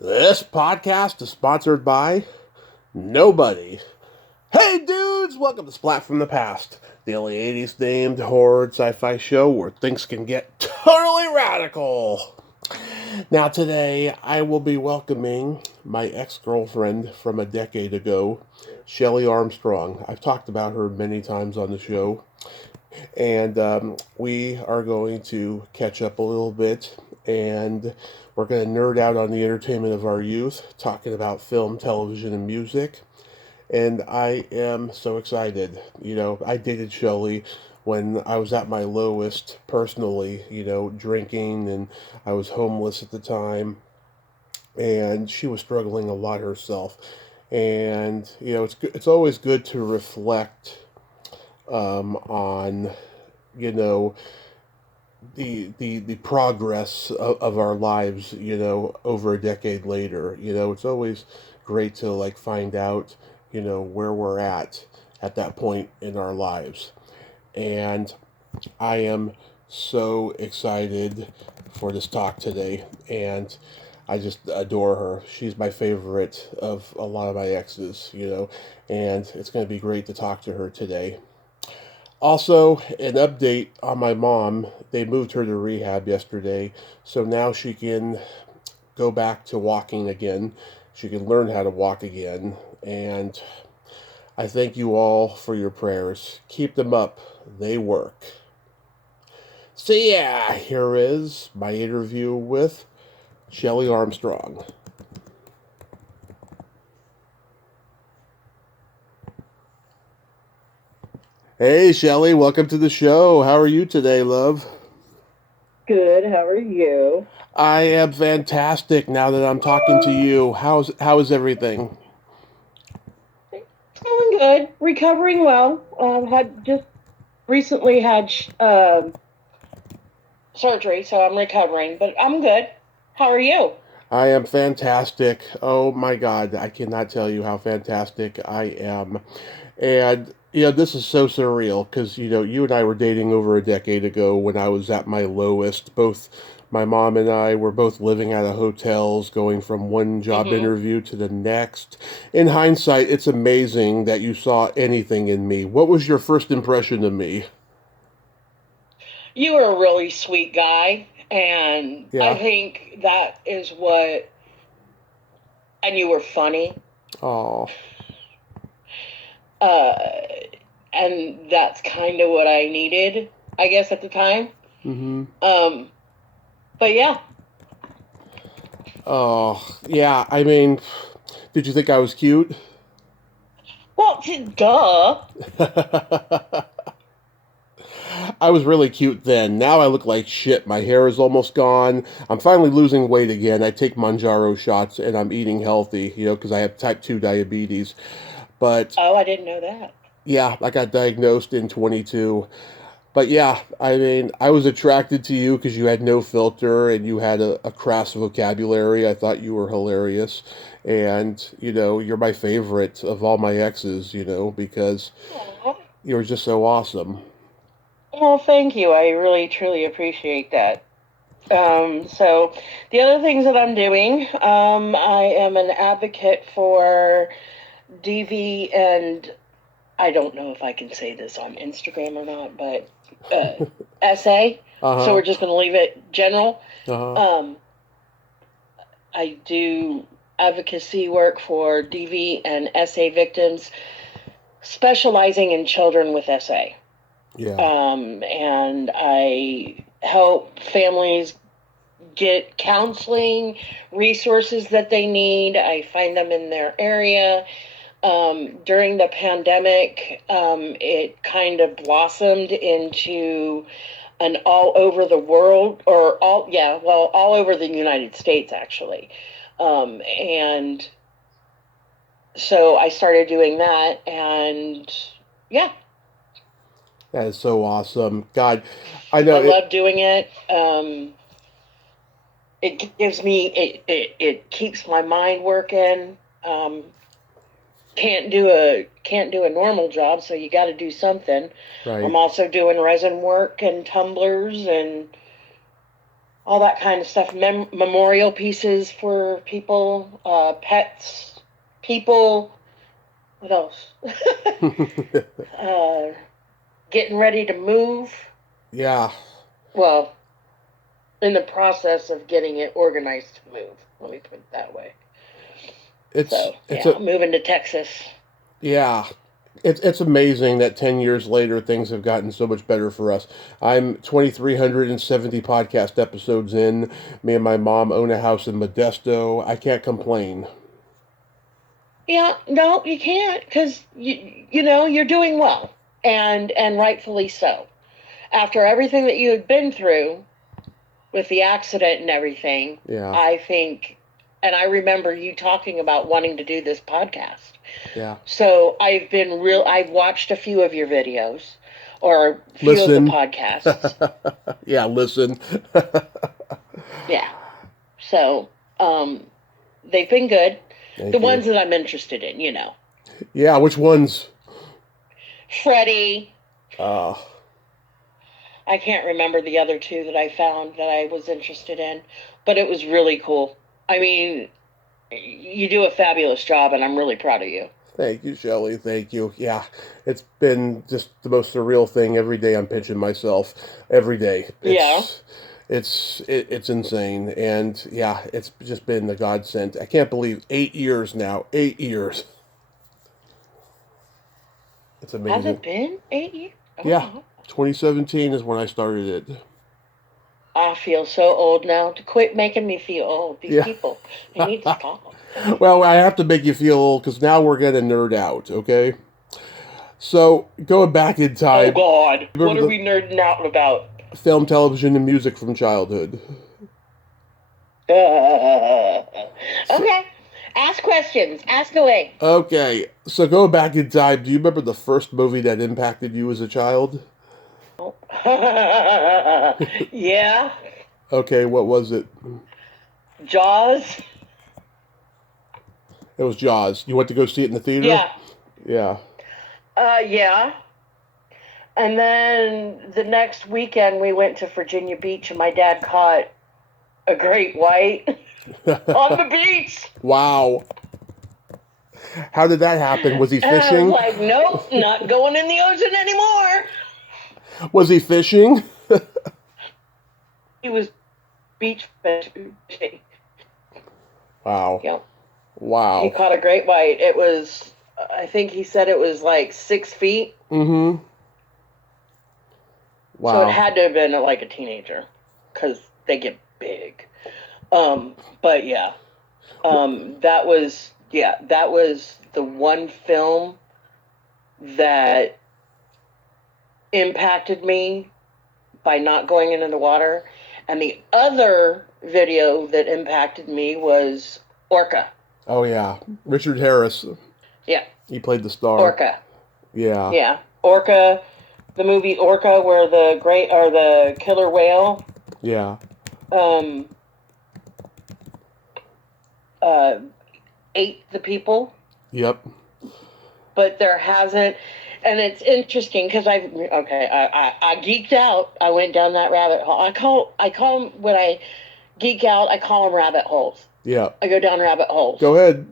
This podcast is sponsored by nobody. Hey dudes, welcome to Splat from the Past, the only 80s themed horror sci-fi show where things can get totally radical. Now today I will be welcoming my ex-girlfriend from a decade ago, Shelly Armstrong. I've talked about her many times on the show, and we are going to catch up a little bit, and we're going to nerd out on the entertainment of our youth, talking about film, television, and music. And I am so excited. I dated Shelley when I was at my lowest personally, drinking, and I was homeless at the time, and she was struggling a lot herself. And it's always good to reflect on you know the progress of our lives, over a decade later. It's always great to like find out, where we're at that point in our lives. And I am so excited for this talk today, and I just adore her. She's my favorite of a lot of my exes, and it's going to be great to talk to her today. Also, an update on my mom. They moved her to rehab yesterday, so now she can go back to walking again. She can learn how to walk again. And I thank you all for your prayers. Keep them up, they work. So, yeah, here is my interview with Shelly Armstrong. Hey, Shelly, welcome to the show. How are you today, love? Good. How are you? I am fantastic now that I'm talking to you. How is everything? It's going good. Recovering well. Had just recently had surgery, so I'm recovering, but I'm good. How are you? I am fantastic. Oh my God, I cannot tell you how fantastic I am. And this is so surreal because you and I were dating over a decade ago when I was at my lowest. Both my mom and I were both living out of hotels, going from one job hmm interview to the next. In hindsight, it's amazing that you saw anything in me. What was your first impression of me? You were a really sweet guy, and I Yeah. think that is what. And you were funny, Oh. uh, and that's kind of what I needed, I guess, at the time. Mm-hmm. Um, but yeah. Oh. Yeah. I mean, did you think I was cute? Well, duh. I was really cute then. Now I look like shit. My hair is almost gone. I'm finally losing weight again. I take Manjaro shots and I'm eating healthy, because I have type 2 diabetes. But Oh, I didn't know that. yeah, I got diagnosed in 22. But yeah, I mean, I was attracted to you because you had no filter and you had a crass vocabulary. I thought you were hilarious. And, you're my favorite of all my exes, because Aw. you were just so awesome. Well, thank you. I really, truly appreciate that. So, the other things that I'm doing, I am an advocate for DV, and I don't know if I can say this on Instagram or not, but SA. Uh So huh. we're just going to leave it general. Uh huh. Um, I do advocacy work for DV and SA victims, specializing in children with SA. Yeah. And I help families get counseling resources that they need. I find them in their area. During the pandemic, it kind of blossomed into an all over the world, or all over the United States, actually. And so I started doing that, and yeah, That is so awesome. God, I I know it. love doing it. It gives me it keeps my mind working. Can't do a normal job, so you got to do something. I'm Right. also doing resin work and tumblers and all that kind of stuff. Memorial pieces for people, pets, people. What else? uh, Getting ready to move. Yeah. Well, in the process of getting it organized to move. Let me put it that way. I'm moving to Texas. Yeah. It's amazing that 10 years later things have gotten so much better for us. I'm 2,370 podcast episodes in. Me and my mom own a house in Modesto. I can't complain. Yeah, no, you can't, because you know you're doing well, and rightfully so. After everything that you had been through with the accident and everything, Yeah. I think, and I remember you talking about wanting to do this podcast. Yeah. So I've watched a few of your videos, or a few Listen. of the podcasts. Yeah, listen. Yeah. So, they've been good. Thank The you. ones that I'm interested in, you know. Yeah, which ones? Freddie. Uh, I can't remember the other two that I found that I was interested in, but it was really cool. I mean, you do a fabulous job, and I'm really proud of you. Thank you, Shelly. Thank you. Yeah, it's been just the most surreal thing. Every day I'm pinching myself. Every day. It's insane, and yeah, it's just been the godsend. I can't believe 8 years now. 8 years. It's amazing. Has it been 8 years? Oh. Yeah, 2017 is when I started it. I feel so old now. To quit making me feel old. These people, they need to stop. Well, I have to make you feel old because now we're going to nerd out, okay? So, going back in time. Oh, God. What are we nerding out about? Film, television, and music from childhood. Okay. Ask questions. Ask away. Okay. So, going back in time, do you remember the first movie that impacted you as a child? Yeah. Okay, what was it? Jaws. It was Jaws. You went to go see it in the theater? Yeah. Yeah. Yeah. And then the next weekend we went to Virginia Beach, and my dad caught a great white on the beach. Wow. How did that happen? Was he fishing? And I was like, nope, not going in the ocean anymore. Was he fishing? He was beach fishing. Wow. Yep. Wow. He caught a great white. It was, I think he said it was like 6 feet. Mm-hmm. Wow. So it had to have been like a teenager, because they get big. But yeah, that was the one film that impacted me by not going into the water. And the other video that impacted me was Orca. Oh, yeah. Richard Harris. Yeah. He played the star. Orca. Yeah. Yeah. Orca, the movie Orca, where the killer whale. Yeah. Ate the people. Yep. But there hasn't, and it's interesting because I geeked out. I went down that rabbit hole. I call them, when I geek out, I call them rabbit holes. Yeah. I go down rabbit holes. Go ahead.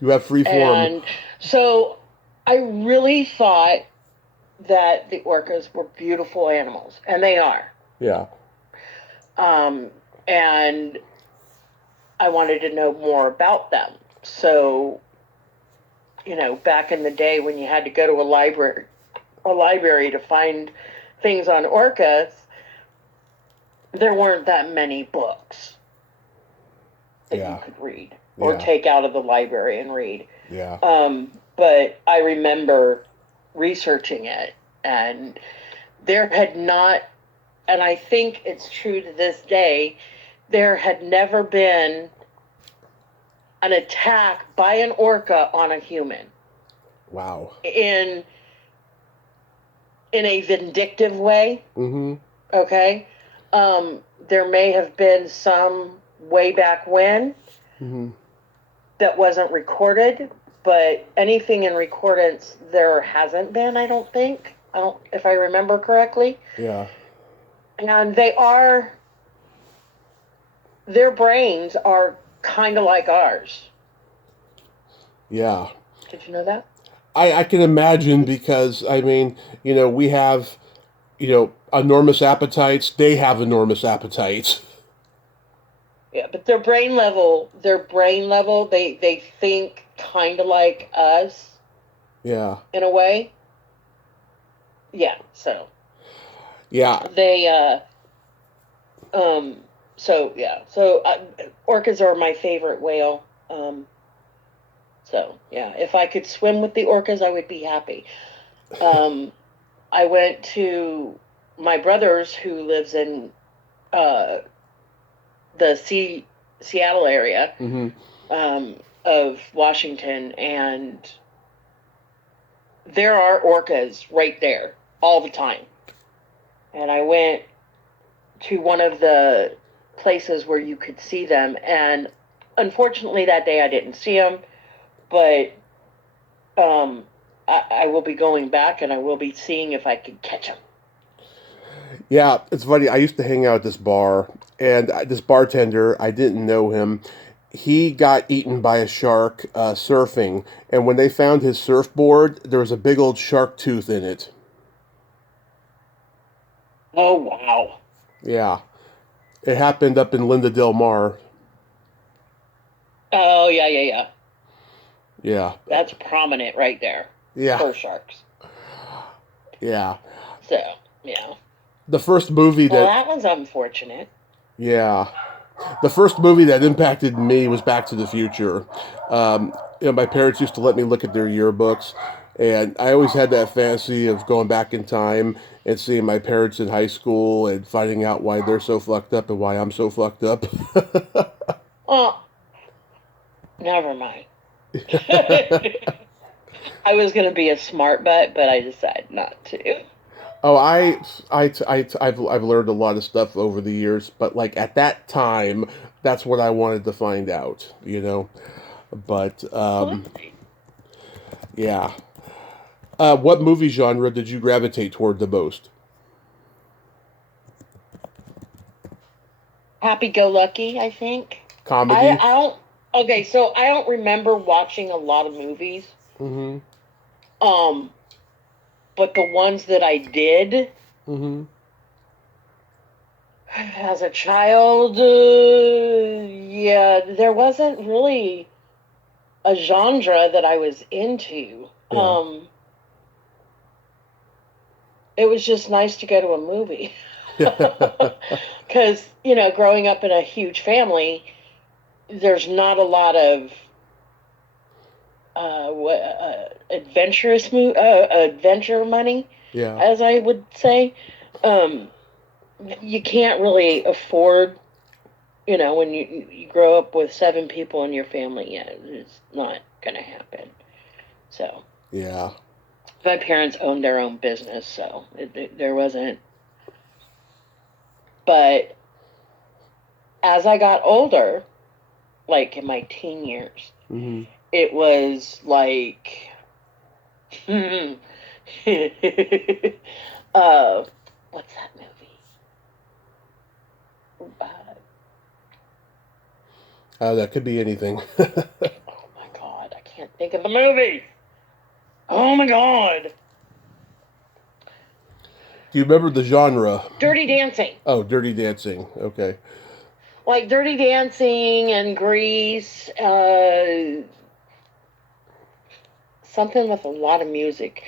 You have free form. And so I really thought that the orcas were beautiful animals, and they are. Yeah. And I wanted to know more about them. So, you know, back in the day when you had to go to a library to find things on orcas, there weren't that many books that you could read or take out of the library and read. Yeah. But I remember researching it, and there had not, and I think it's true to this day, there had never been an attack by an orca on a human. Wow. In a vindictive way. Mm-hmm. Okay. There may have been some way back when that wasn't recorded, but anything in recordance there hasn't been, I don't think. If I remember correctly. Yeah. And they are their brains are kind of like ours. Yeah. Did you know that? I can imagine because, I mean, we have, enormous appetites. They have enormous appetites. Yeah, but their brain level, they think kind of like us Yeah. in a way. Yeah, so Yeah. they um so yeah, orcas are my favorite whale. So yeah, if I could swim with the orcas, I would be happy. Um, I went to my brother's who lives in uh the Seattle area Hmm. of Washington, and there are orcas right there all the time. And I went to one of the places where you could see them, and unfortunately that day I didn't see them, but um, I will be going back and I will be seeing if I can catch them. Yeah, it's funny. I used to hang out at this bar, and this bartender, I didn't know him. He got eaten by a shark surfing, and when they found his surfboard, there was a big old shark tooth in it. Oh wow! Yeah, it happened up in Linda Del Mar. Oh yeah, yeah, yeah. Yeah, That's prominent right there yeah, for sharks. yeah. So yeah. The first movie Well, that, that was unfortunate. yeah, the first movie that impacted me was Back to the Future. My parents used to let me look at their yearbooks, and I always had that fantasy of going back in time and seeing my parents in high school and finding out why they're so fucked up and why I'm so fucked up. Oh, never mind. I was gonna be a smart butt, but I decided not to. Oh, I've learned a lot of stuff over the years, but like at that time, that's what I wanted to find out. But Well, that's nice. yeah. What movie genre did you gravitate toward the most? Happy go lucky, I think. I Comedy. I don't. Okay, so I don't remember watching a lot of movies. Mm-hmm. Um, but the ones that I did Mm-hmm. as a child, yeah, there wasn't really a genre that I was into. Yeah. It was just nice to go to a movie. Yeah. Because, growing up in a huge family, there's not a lot of adventure money, Yeah. as I would say. Um, you can't really afford, when you grow up with seven people in your family, yeah, it's not going to happen. So Yeah. my parents owned their own business, so there wasn't. But as I got older, like in my teen years, Mm-hmm. it was like, uh, what's that movie? Uh, That could be anything. oh my god, I can't think of the movie. Oh my god, Do you remember the genre? Dirty Dancing. Oh, Dirty Dancing. Okay. Like Dirty Dancing and Grease, something with a lot of music.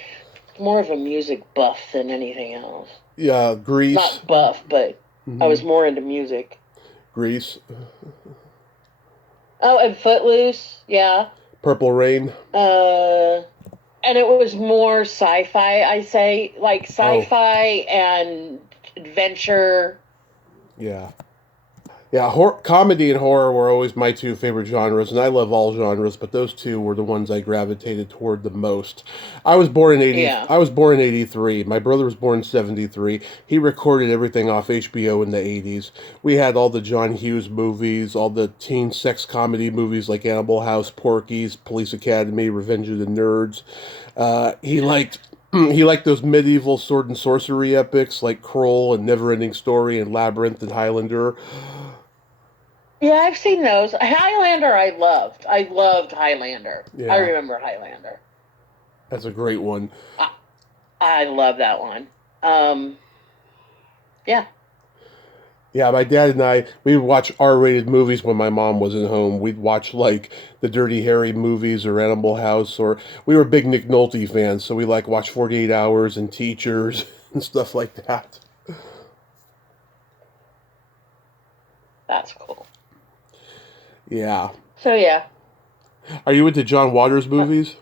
More of a music buff than anything else. Yeah, Grease. Not buff, but I Mm-hmm. was more into music. Grease. Oh, and Footloose, yeah. Purple Rain. Uh, and it was more sci-fi, I say, like Oh, sci-fi and adventure. yeah. Yeah, comedy and horror were always my two favorite genres, and I love all genres, but those two were the ones I gravitated toward the most. Yeah. I was born in 83. My brother was born in 73. He recorded everything off HBO in the 80s. We had all the John Hughes movies, all the teen sex comedy movies like Animal House, Porky's, Police Academy, Revenge of the Nerds. He liked he liked those medieval sword and sorcery epics like Kroll and Neverending Story and Labyrinth and Highlander. Yeah, I've seen those. Highlander, I loved. I loved Highlander. I Yeah, remember Highlander. that's a great one. I, I love that one. Um, yeah. Yeah, my dad and I, we would watch R-rated movies when my mom wasn't home. We'd watch like the Dirty Harry movies or Animal House, or we were big Nick Nolte fans, so we like watch 48 Hours and Teachers and stuff like that. That's cool. Yeah. So yeah. Are you into John Waters movies?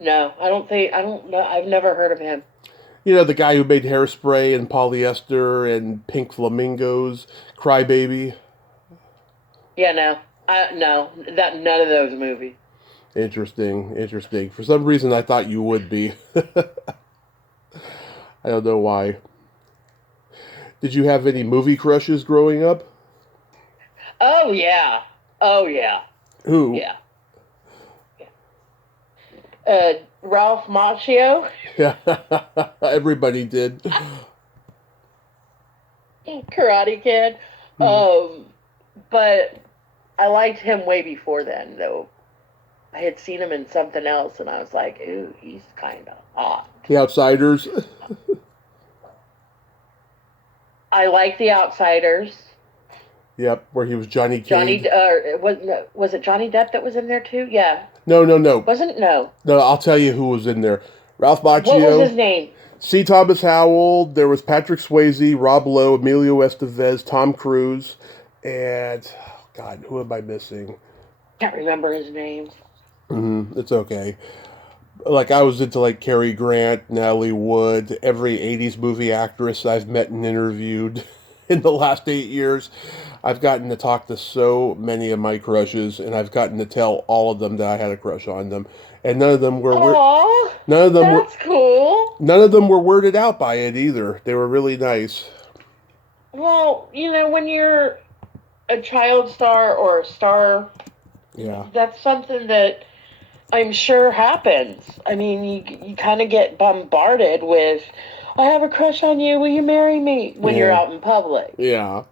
No, I don't think I don't know. I've never heard of him. You know, the guy who made Hairspray and Polyester and Pink Flamingos, Crybaby. Yeah, no. I no, that none of those movies. Interesting, interesting. For some reason, I thought you would be. I don't know why. Did you have any movie crushes growing up? Oh yeah. Oh yeah. Who? Yeah. Ralph Macchio, Yeah, everybody did. Karate Kid. Hmm. But I liked him way before then, though. I had seen him in something else, and I was like, ooh, he's kind of hot. The Outsiders. I like The Outsiders. Yep, where he was Johnny Johnny, Cade. was it Johnny Depp that was in there too? Yeah, No, no, no, wasn't no. no. I'll tell you who was in there. Ralph What was his Macchio, name? C. Thomas Howell. There was Patrick Swayze, Rob Lowe, Emilio Estevez, Tom Cruise, and oh God, who am I missing? Can't remember his name. It's okay. Like I was into like Cary Grant, Natalie Wood, every '80s movie actress I've met and interviewed in the last 8 years. I've gotten to talk to so many of my crushes, and I've gotten to tell all of them that I had a crush on them, and Oh, none of them were that's cool. none of them were worded out by it either. They were really nice. Well, when you're a child star or a star, Yeah, that's something that I'm sure happens. I mean, you kind of get bombarded with, I have a crush on you. Will you marry me? When you're yeah, out in public. yeah.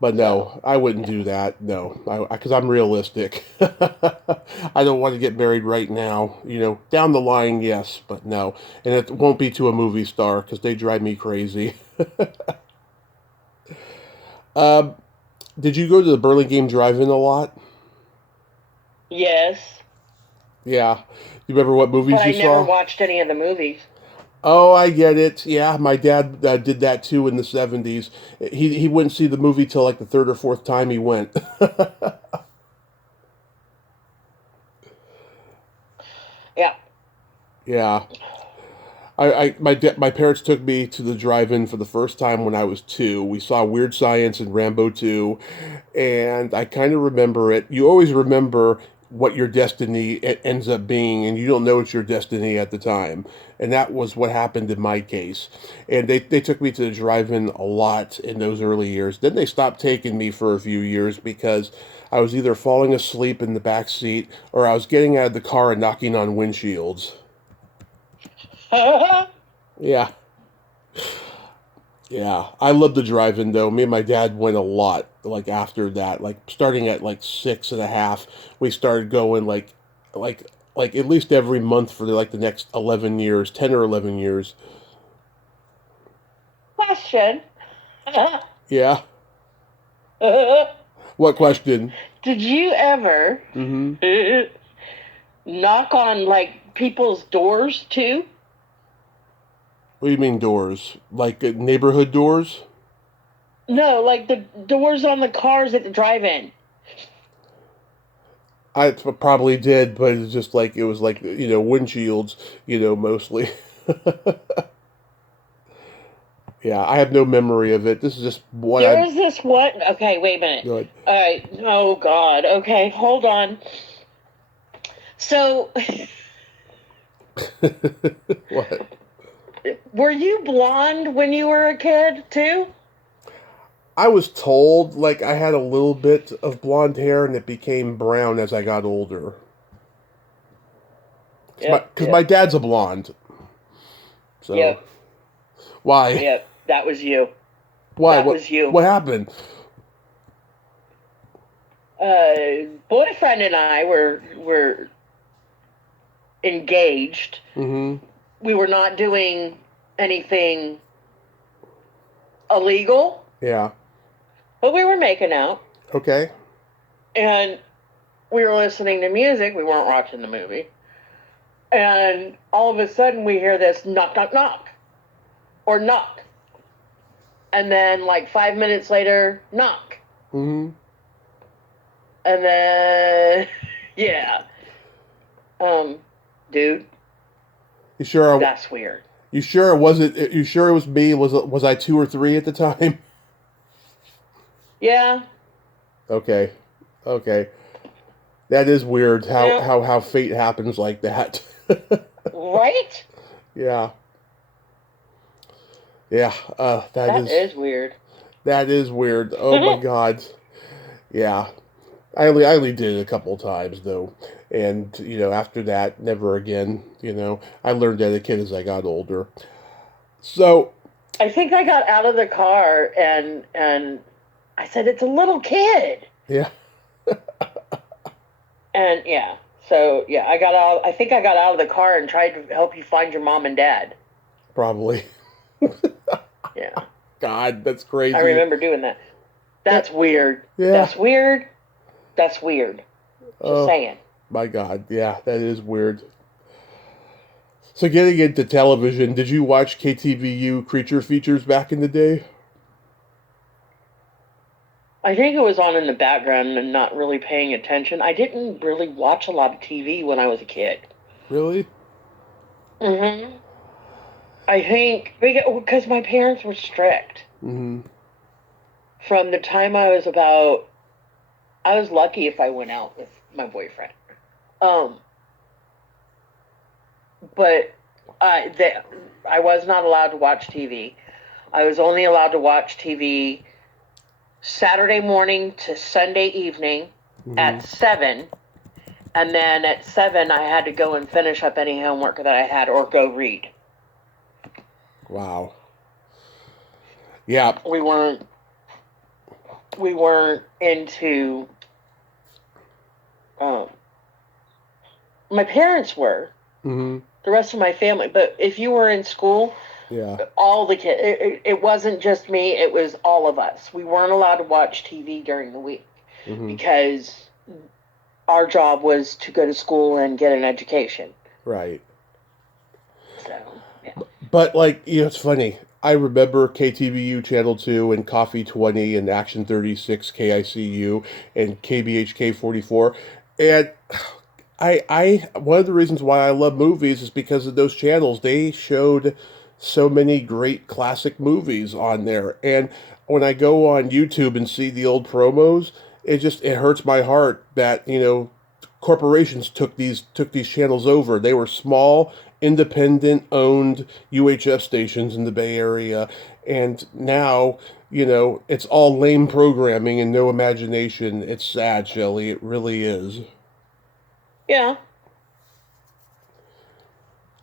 But So, no, I wouldn't do that. No, because I'm realistic. I don't want to get married right now. You know, down the line, yes, but no, and it won't be to a movie star because they drive me crazy. um, did you go to the Burlingame Drive-In a lot? yes, Yeah. Do you remember what but movies I you never saw? watched any of the movies. Oh, I get it. Yeah, my dad did that too in the '70s. He wouldn't see the movie till like the third or fourth time he went. Yeah. Yeah. My parents took me to the drive-in for the first time when I was 2. We saw Weird Science and Rambo 2, and I kind of remember it. You always remember what your destiny ends up being, and you don't know it's your destiny at the time. And that was what happened in my case. And they took me to the drive-in a lot in those early years. Then they stopped taking me for a few years because I was either falling asleep in the back seat or I was getting out of the car and knocking on windshields. Yeah. Yeah, I love the drive-in though. Me and my dad went a lot. Like after that, like starting at like 6.5, we started going like, like at least every month for like the next 11 years, 10 or 11 years. Question. Yeah. Did What question? you ever Mm-hmm. knock on like people's doors too? What do you mean doors? Like neighborhood doors? No, like the doors on the cars at the drive-in. I probably did, but it's just like it was like windshields, mostly. Yeah, I have no memory of it. This is just what There I. was this one. Okay, wait a minute. Good. All right. Oh God. Okay, hold on. So, What? were you blonde when you were a kid too? I was told like I had a little bit of blonde hair and it became brown as I got older. Yep. Cause my Yep. dad's a blonde. So Yep. why? Yep. That was you. Why? That was you. What happened? Boyfriend and I were engaged. Mm-hmm. We were not doing anything illegal, Yeah. but we were making out, Okay. and we were listening to music. We weren't watching the movie. And all of a sudden, we hear this knock, knock, knock, or knock. And then, like 5 minutes later, knock. Mm-hmm. And then, yeah. Um, dude, You sure? that's weird. You sure it wasn't? You sure it was me? Was I 2 or 3 at the time? Yeah. Okay. Okay. That is weird. How Yeah. how fate happens like that. Right? Yeah. Yeah. That is weird. that is weird. Oh my God. Yeah. I only did it a couple times though, and after that, never again. I learned etiquette as I got older. So I think I got out of the car and I said, "It's a little kid." yeah, And yeah. So yeah, I got out. I think I got out of the car and tried to help you find your mom and dad. probably. Yeah. God, that's I crazy. remember doing that. That's weird. Yeah. That's weird. That's weird. Just Oh saying. my God. Yeah, that is weird. So getting into television, did you watch KTVU Creature Features back in the day? I think it was on in the background and not really paying attention. I didn't really watch a lot of TV when I was a kid. Really? Mm-hmm. I think because my parents were strict. Mm-hmm. From the time I was about, I was lucky if I went out with my boyfriend. Um, but I was not allowed to watch TV. I was only allowed to watch TV Saturday morning to Sunday evening Mm-hmm. at 7. And then at 7, I had to go and finish up any homework that I had or go read. Wow. Yeah. We weren't into, um, my parents were, Mm-hmm. the rest of my family. But if you were in school, Yeah. all the kids, it wasn't just me, it was all of us. We weren't allowed to watch TV during the week Mm-hmm. because our job was to go to school and get an education. Right. So, yeah. But like, it's funny. I remember KTVU Channel 2 and Coffee 20 and Action 36 KICU and KBHK 44. And I one of the reasons why I love movies is because of those channels. They showed so many great classic movies on there. And when I go on YouTube and see the old promos, it hurts my heart that, corporations took these channels over. They were small, independent owned UHF stations in the Bay Area, and now it's all lame programming and no imagination. It's sad, Shelley. It really is. Yeah,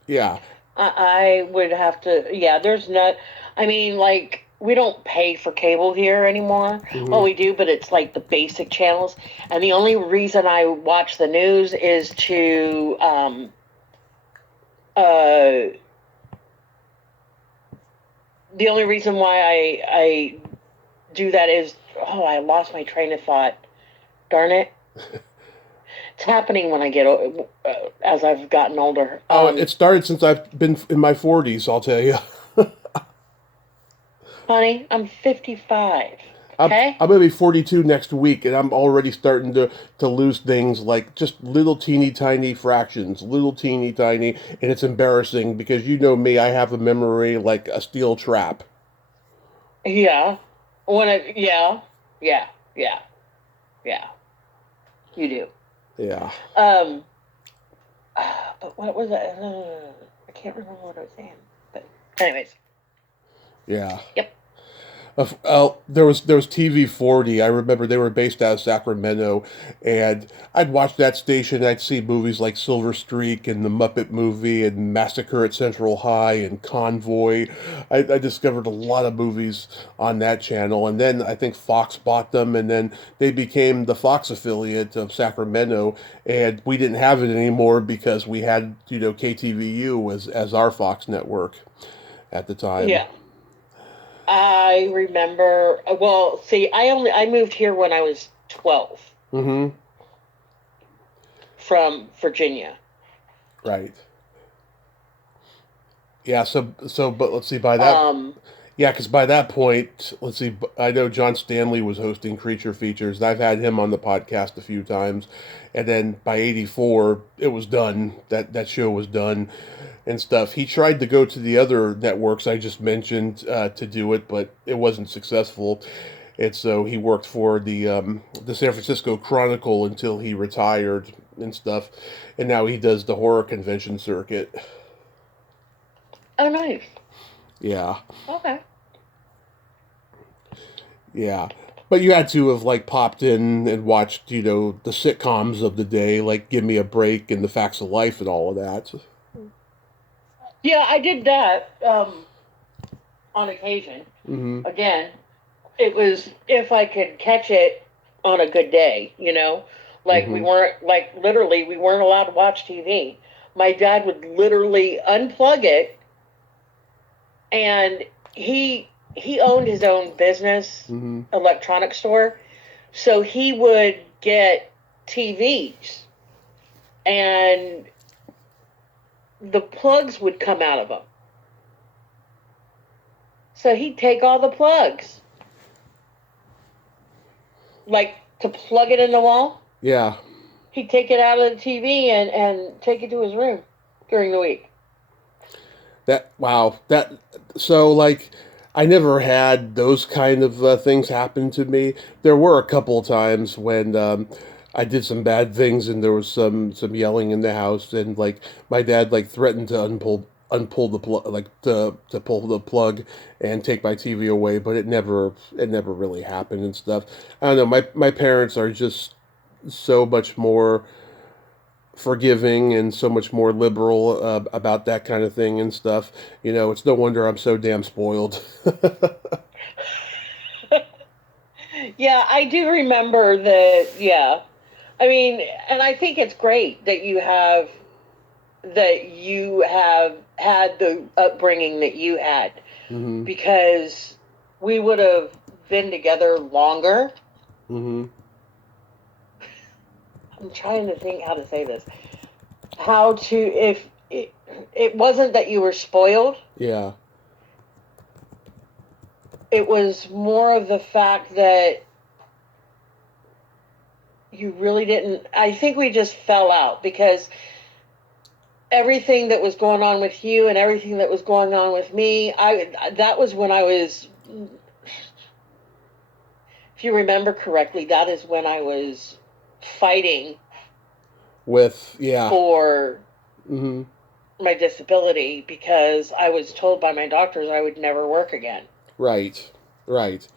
Yeah. I would have to, yeah, there's not, I mean, like, we don't pay for cable here anymore. Well, Hmm. we do, but it's like the basic channels. And the only reason I watch the news is to, uh, the only reason why I do that is, oh, I lost my train of thought. Darn it. It's happening when I get, as I've gotten older. Oh, it started since I've been in my 40s, I'll tell you. Honey, I'm 55. I'm, Okay? I'm going to be 42 next week, and I'm already starting to lose things like just little teeny tiny fractions, little teeny tiny, and it's embarrassing because you know me, I have a memory like a steel trap. Yeah. Yeah, yeah, yeah, yeah. You do. Yeah. Um, but what was it? I can't remember what I was saying. But anyways, Yeah. yep. There was TV 40. I remember they were based out of Sacramento, and I'd watch that station. I'd see movies like Silver Streak and The Muppet Movie and Massacre at Central High and Convoy. I discovered a lot of movies on that channel, and then I think Fox bought them, and then they became the Fox affiliate of Sacramento, and we didn't have it anymore because we had KTVU as our Fox network at the time. Yeah. I remember, well, see, I moved here when I was 12 Mm-hmm. from Virginia. Right. Yeah. But let's see. By that, Um, yeah, because by that point, let's see. I know John Stanley was hosting Creature Features, and I've had him on the podcast a few times. And then by '84, it was done. That show was done and stuff. He tried to go to the other networks I just mentioned to do it, but it wasn't successful. And so he worked for the San Francisco Chronicle until he retired and stuff. And now he does the horror convention circuit. oh, nice. Yeah. Okay. Yeah. But you had to have like popped in and watched, the sitcoms of the day, like Give Me a Break and The Facts of Life and all of that. Yeah, I did that on occasion. Mm-hmm. Again, it was if I could catch it on a good day, Like we Mm-hmm. weren't like literally we weren't allowed to watch TV. My dad would literally unplug it, and he owned his own business, Mm-hmm. electronic store, so he would get TVs, and the plugs would come out of them. So he'd take all the plugs, like to plug it in the wall. Yeah. He'd take it out of the TV and take it to his room during the week. Wow. So like, I never had those kind of things happen to me. There were a couple of times when I did some bad things and there was some yelling in the house, and like my dad like threatened to unpull the plug, like to pull the plug and take my TV away, but it never really happened and stuff. I don't know. My parents are just so much more forgiving and so much more liberal about that kind of thing and stuff. It's no wonder I'm so damn spoiled. Yeah, I do remember that. Yeah, I mean, and I think it's great that you have had the upbringing that you had, Mm-hmm. because we would have been together longer. Mm-hmm. I'm trying to think how to say this. How to if it wasn't that you were spoiled, Yeah. it was more of the fact that you really didn't. I think we just fell out because everything that was going on with you and everything that was going on with me, that was when I was, if you remember correctly, that is when I was fighting Yeah. for Mm-hmm. my disability because I was told by my doctors I would never work again. Right. Right.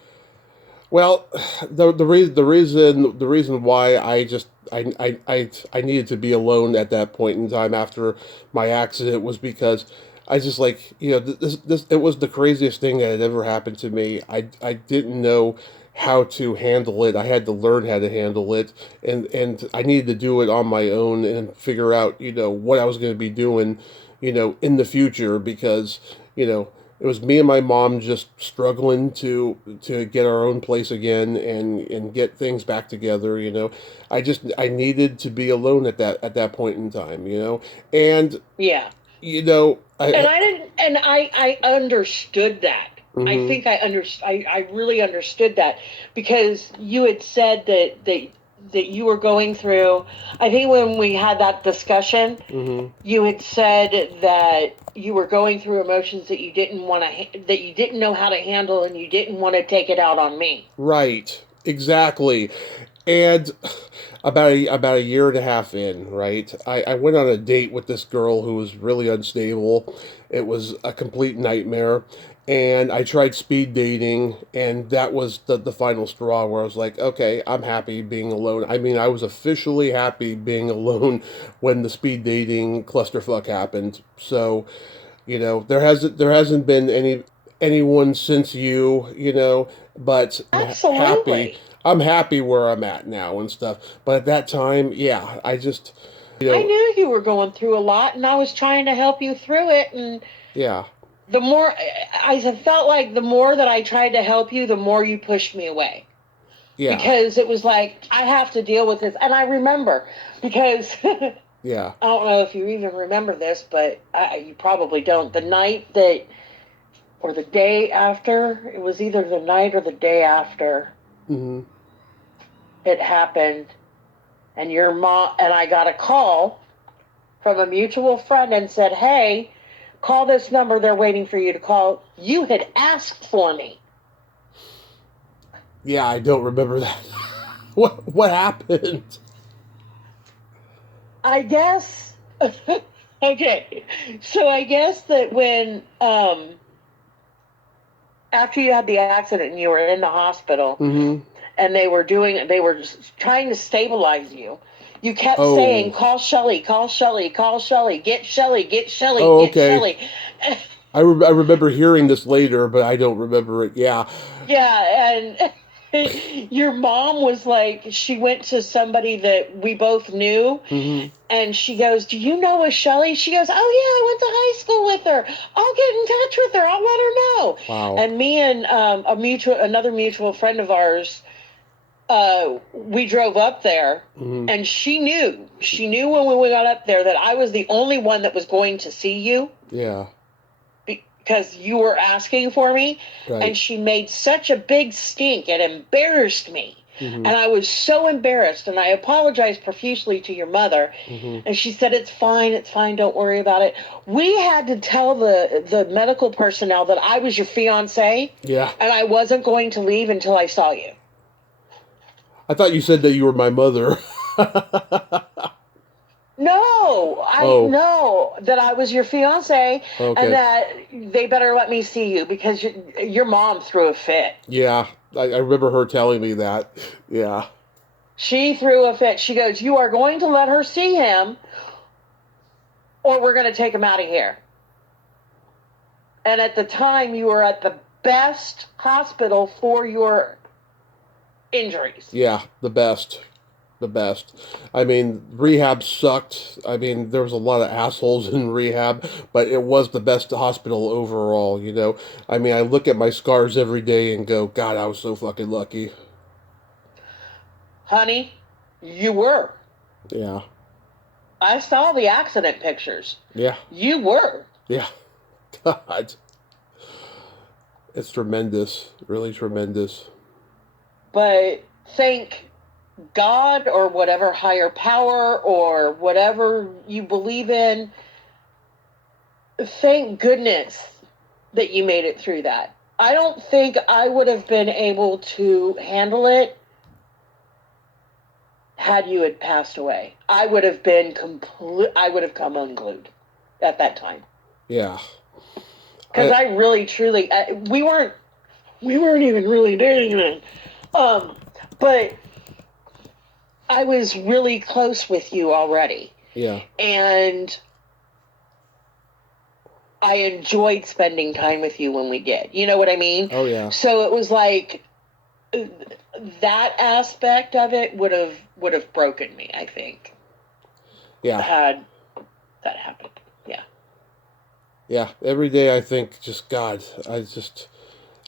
Well, the reason why I needed to be alone at that point in time after my accident was because I just like this it was the craziest thing that had ever happened to me. I didn't know how to handle it. I had to learn how to handle it, and I needed to do it on my own and figure out what I was going to be doing in the future, because you know it was me and my mom just struggling to get our own place again and get things back together. I needed to be alone at that point in time. And Yeah. And I I didn't, and I understood that. I hmm think I really understood that because you had said that you were going through. I think when we had that discussion, hmm you had said that you were going through emotions that you didn't want to, that you didn't know how to handle, and you didn't want to take it out on me. right, Exactly. And about a year and a half in, right? I went on a date with this girl who was really unstable. It was a complete nightmare. And I tried speed dating, and that was the final straw where I was like, okay, I'm happy being alone. I mean, I was officially happy being alone when the speed dating clusterfuck happened. So, there hasn't been anyone since you, but happy. Absolutely. I'm happy where I'm at now and stuff. But at that time, yeah, I just, I knew you were going through a lot, and I was trying to help you through it. And yeah, the more I felt like the more that I tried to help you, the more you pushed me away. yeah, Because it was like, I have to deal with this. And I remember, because I yeah. don't know if you even remember this, but you probably don't. The night that, or the day after, it was either the night or the day after Hmm. it happened, and your mom and I got a call from a mutual friend and said, hey, call this number. They're waiting for you to call. You had asked for me. Yeah, I don't remember that. What happened? I guess. Okay. So I guess that when, after you had the accident and you were in the hospital Hmm. and they were trying to stabilize you, you kept saying, Oh, call Shelly, call Shelly, call Shelly, get Shelly, get Shelly, oh, get okay. Shelly. I remember hearing this later, but I don't remember it. Yeah. Yeah, and your mom was like, she went to somebody that we both knew, Hmm. and she goes, do you know a Shelly? She goes, oh yeah, I went to high school with her. I'll get in touch with her. I'll let her know. Wow. And me and another mutual friend of ours, we drove up there, Hmm. and she knew when we got up there that I was the only one that was going to see you Yeah. because you were asking for me. And Right. she made such a big stink and embarrassed me. Hmm. And I was so embarrassed, and I apologized profusely to your mother. Hmm. And she said, it's fine, don't worry about it. We had to tell the medical personnel that I was your fiance, Yeah. and I wasn't going to leave until I saw you. I thought you said that you were my mother. No, I Oh, know that I was your fiance, and okay. that they better let me see you because your mom threw a fit. Yeah, I remember her telling me that. Yeah. She threw a fit. She goes, you are going to let her see him, or we're going to take him out of here. And at the time, you were at the best hospital for your injuries. Yeah, the best. The best. I mean, rehab sucked. I mean, there was a lot of assholes in rehab, but it was the best hospital overall. I mean, I look at my scars every day and go, God, I was so fucking lucky. Honey, you were. Yeah. I saw the accident pictures. Yeah. You were. Yeah. God. It's tremendous. Really tremendous. But thank God, or whatever higher power or whatever you believe in, thank goodness that you made it through that. I don't think I would have been able to handle it had you had passed away. I would have been I would have come unglued at that time. Yeah. Because I I really truly we weren't even really dating then. But I was really close with you already. yeah. And I enjoyed spending time with you when we did. You know what I mean? Oh yeah. So it was like that aspect of it would have broken me, I think, Yeah. had that happened. Yeah. Yeah. Every day I think just God, I'm just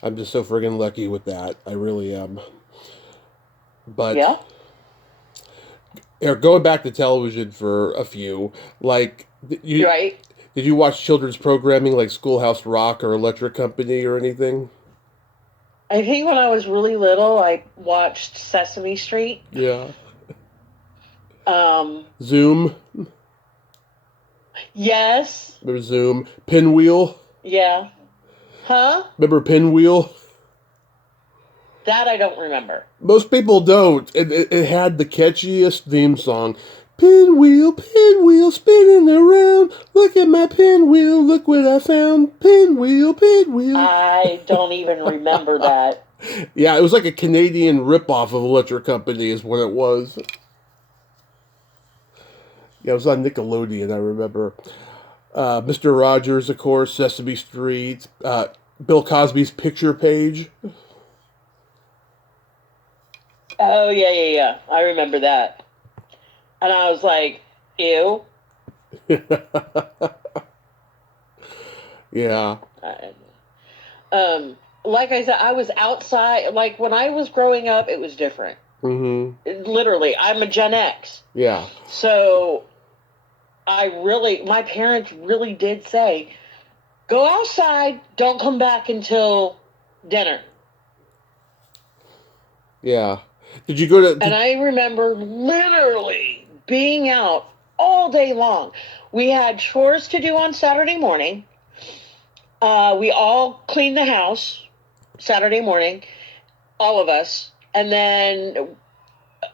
so friggin' lucky with that. I really am. But Yeah. going back to television for a few, like you Right. did you watch children's programming like Schoolhouse Rock or Electric Company or anything? I think when I was really little, I watched Sesame Street. Yeah. Um, Zoom. yes. Remember Zoom? Pinwheel. Yeah. Huh? Remember Pinwheel? That I don't remember. Most people don't. It had the catchiest theme song. Pinwheel, spinning around. Look at my pinwheel, look what I found. Pinwheel, pinwheel. I don't even remember that. Yeah, it was like a Canadian ripoff of Electric Company, is what it was. Yeah, it was on Nickelodeon, I remember. Mr. Rogers, of course, Sesame Street, Bill Cosby's Picture Page. Oh yeah, yeah, yeah. I remember that. And I was like, ew. Yeah. I- like I said, I was outside. Like when I was growing up, it was different. Mm-hmm. Literally, I'm a Gen X. Yeah. So my parents really did say, go outside, don't come back until dinner. Yeah. Did you go to? And I remember literally being out all day long. We had chores to do on Saturday morning. We all cleaned the house Saturday morning, all of us. And then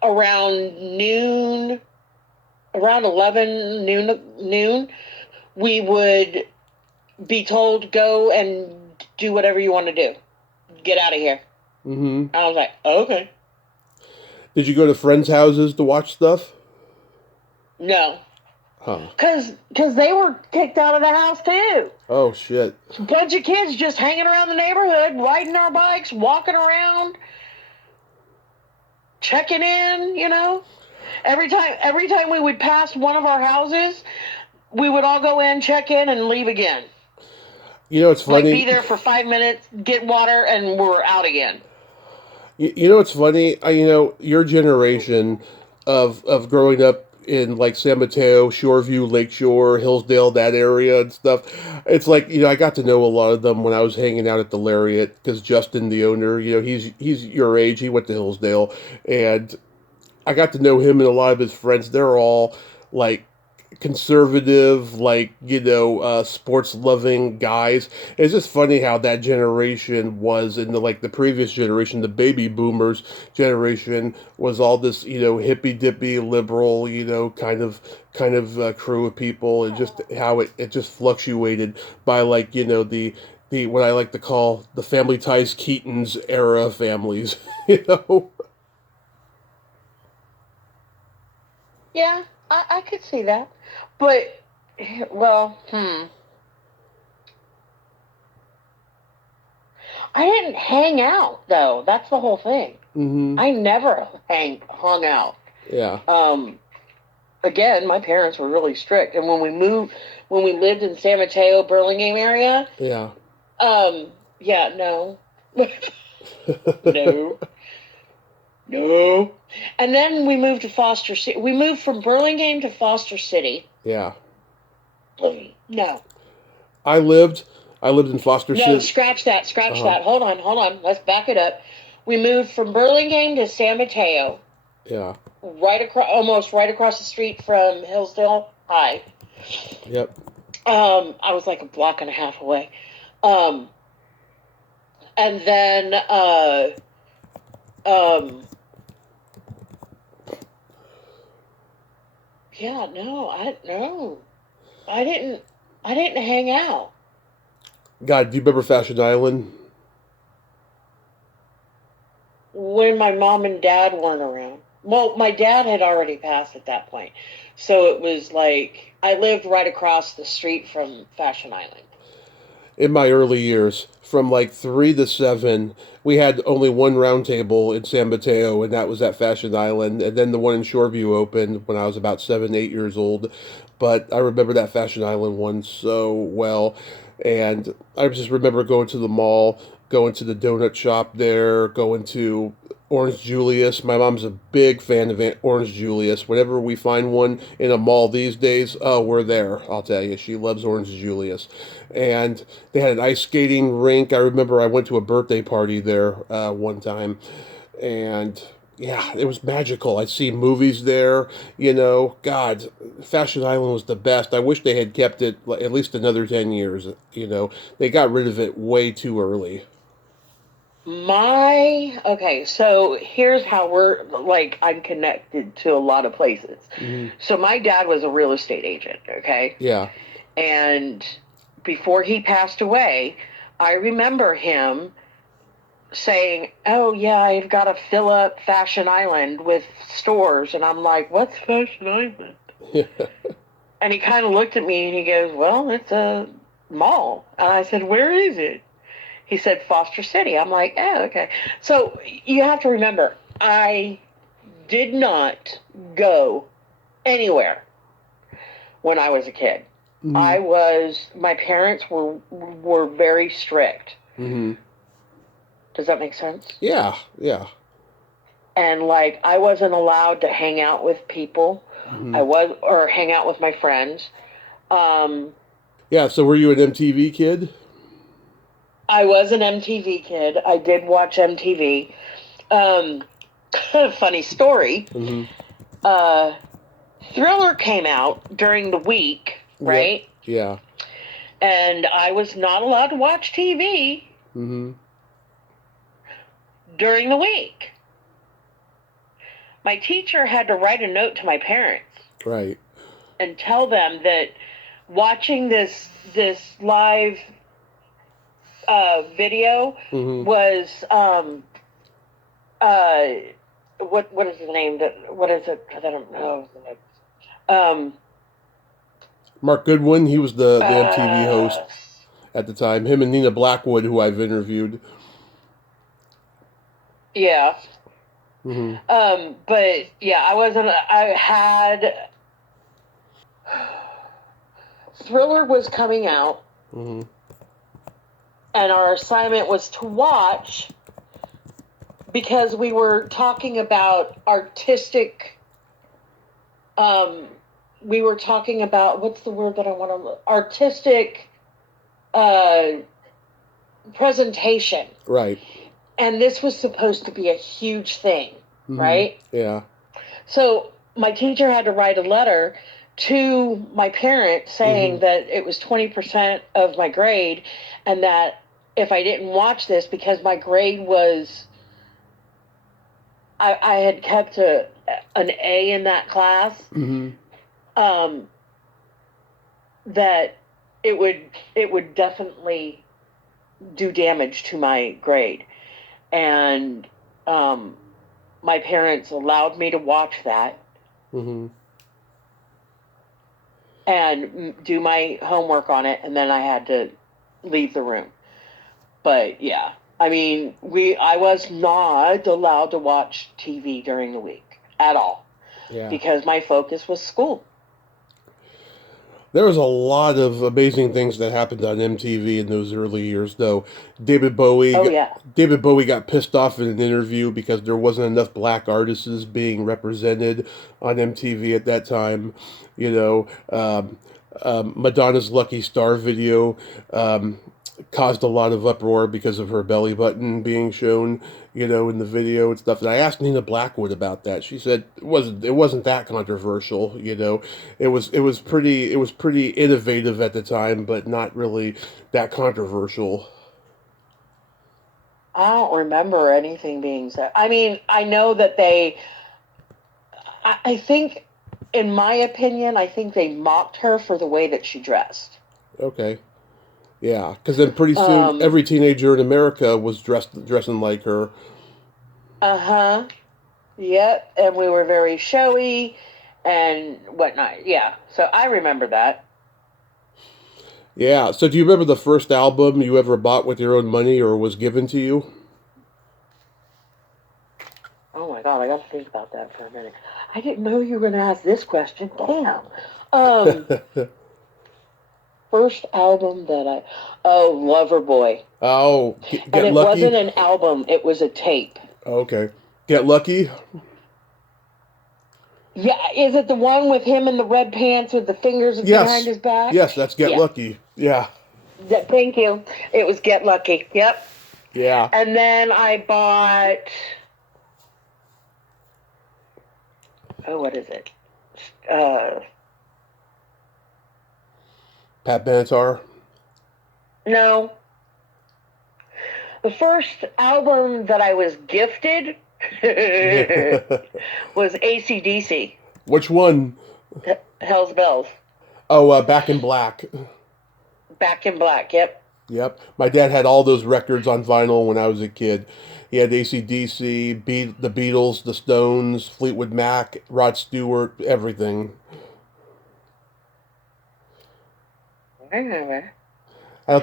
around noon, around 11, noon, we would be told, go and do whatever you want to do. Get out of here. Mm-hmm. I was like, okay. Did you go to friends' houses to watch stuff? No. Huh. Because they were kicked out of the house too. Oh shit. Bunch of kids just hanging around the neighborhood, riding our bikes, walking around, checking in, you know. Every time we would pass one of our houses, we would all go in, check in, and leave again. You know, it's Like be funny. there for 5 minutes, get water, and we're out again. You know, it's funny. Your generation of growing up in like San Mateo, Shoreview, Lakeshore, Hillsdale, that area and stuff. It's like, I got to know a lot of them when I was hanging out at the Lariat because Justin, the owner, he's your age. He went to Hillsdale, and I got to know him and a lot of his friends. They're all like conservative, like, sports loving guys. It's just funny how that generation was, in the previous generation, the baby boomers generation, was all this, hippy dippy liberal, kind of crew of people, and just how it just fluctuated by, like, the what I like to call the Family Ties Keaton's era families. you know Yeah, I could see that. But, well, I didn't hang out, though. That's the whole thing. mm-hmm. I never hung out. Yeah. Again, my parents were really strict. And when we lived in San Mateo, Burlingame area, Yeah. yeah, no. No. No. And then we moved to Foster City. We moved from Burlingame to Foster City. Yeah. No. I lived in Foster No, City. scratch that. Hold on. Let's back it up. We moved from Burlingame to San Mateo. Yeah. Almost right across the street from Hillsdale High. Yep. I was like a block and a half away. And then yeah, no. I didn't hang out. God, do you remember Fashion Island? When my mom and dad weren't around. Well, my dad had already passed at that point. So it was like I lived right across the street from Fashion Island. In my early years, from like 3 to 7, we had only one round table in San Mateo, and that was at Fashion Island. And then the one in Shoreview opened when I was about 7, 8 years old. But I remember that Fashion Island one so well. And I just remember going to the mall, going to the donut shop there, going to Orange Julius. My mom's a big fan of Orange Julius. Whenever we find one in a mall these days, oh, we're there. I'll tell you, she loves Orange Julius. And they had an ice skating rink. I remember I went to a birthday party there one time, and yeah, it was magical. I'd see movies there. God, Fashion Island was the best. I wish they had kept it at least another 10 years. They got rid of it way too early. Okay, so here's how we're like, I'm connected to a lot of places. Mm-hmm. So my dad was a real estate agent, okay? Yeah. And before he passed away, I remember him saying, "Oh yeah, I've got to fill up Fashion Island with stores." And I'm like, "What's Fashion Island?" And he kind of looked at me and he goes, "Well, it's a mall." And I said, "Where is it?" He said, "Foster City." I'm like, "Oh, okay." So you have to remember, I did not go anywhere when I was a kid. Mm-hmm. My parents were very strict. Mm-hmm. Does that make sense? Yeah. Yeah. And like, I wasn't allowed to hang out with people. Mm-hmm. Or hang out with my friends. Um, Yeah. So were you an MTV kid? I was an MTV kid. I did watch MTV. Um, funny story. Mm-hmm. Uh, Thriller came out during the week, Yep. right? Yeah. And I was not allowed to watch TV Mm-hmm. during the week. My teacher had to write a note to my parents Right. and tell them that watching this live video Mm-hmm. was uh what is the name, that what is it, I don't know. um Mark Goodwin, he was the MTV host uh at the time. Him and Nina Blackwood, who I've interviewed. yeah. Mm-hmm. But yeah, I had Thriller was coming out, Mm-hmm. and our assignment was to watch, because we were talking about artistic, um we were talking about, what's the word that I want to, artistic uh presentation. Right. And this was supposed to be a huge thing, Mm-hmm. right? Yeah. So my teacher had to write a letter to my parents Mm-hmm. saying that it was 20% of my grade, and that if I didn't watch this, because my grade was, I had kept an A in that class, Mm-hmm. um, that it would definitely do damage to my grade. And um, my parents allowed me to watch that Mm-hmm. and do my homework on it, and then I had to leave the room. But yeah, I mean, I was not allowed to watch TV during the week at all, Yeah. because my focus was school. There was a lot of amazing things that happened on MTV in those early years, though. David Bowie, Oh got- yeah. David Bowie got pissed off in an interview because there wasn't enough black artists being represented on MTV at that time. You know, Madonna's "Lucky Star" video um, caused a lot of uproar because of her belly button being shown, in the video and stuff. And I asked Nina Blackwood about that. She said it wasn't that controversial. It was pretty innovative at the time, but not really that controversial. I don't remember anything being said. I mean, I know that I think, in my opinion, I think they mocked her for the way that she dressed. Okay, yeah, because then pretty soon Um, every teenager in America was dressing like her. uh huh. Yep. And we were very showy and whatnot. Yeah. So I remember that. Yeah. So do you remember the first album you ever bought with your own money or was given to you? Oh my God, I got to think about that for a minute. I didn't know you were going to ask this question. Damn. Um, First album that oh, Loverboy. Oh, And get it wasn't lucky. an album, it was a tape. Okay, get lucky. Yeah, is it the one with him in the red pants with the fingers behind Yes, his back? yes, that's get Yeah. lucky. Yeah, Thank you. It was Get Lucky. Yep. yeah. And then I bought, oh, what is it? Uh, Pat Benatar. no. The first album that I was gifted Yeah. was AC/DC, Which one? Hell's Bells, Oh, Back in Black. Back in Black. Yep. Yep. My dad had all those records on vinyl when I was a kid. He had AC/DC, the Beatles, the Stones, Fleetwood Mac, Rod Stewart, everything. Yep. I don't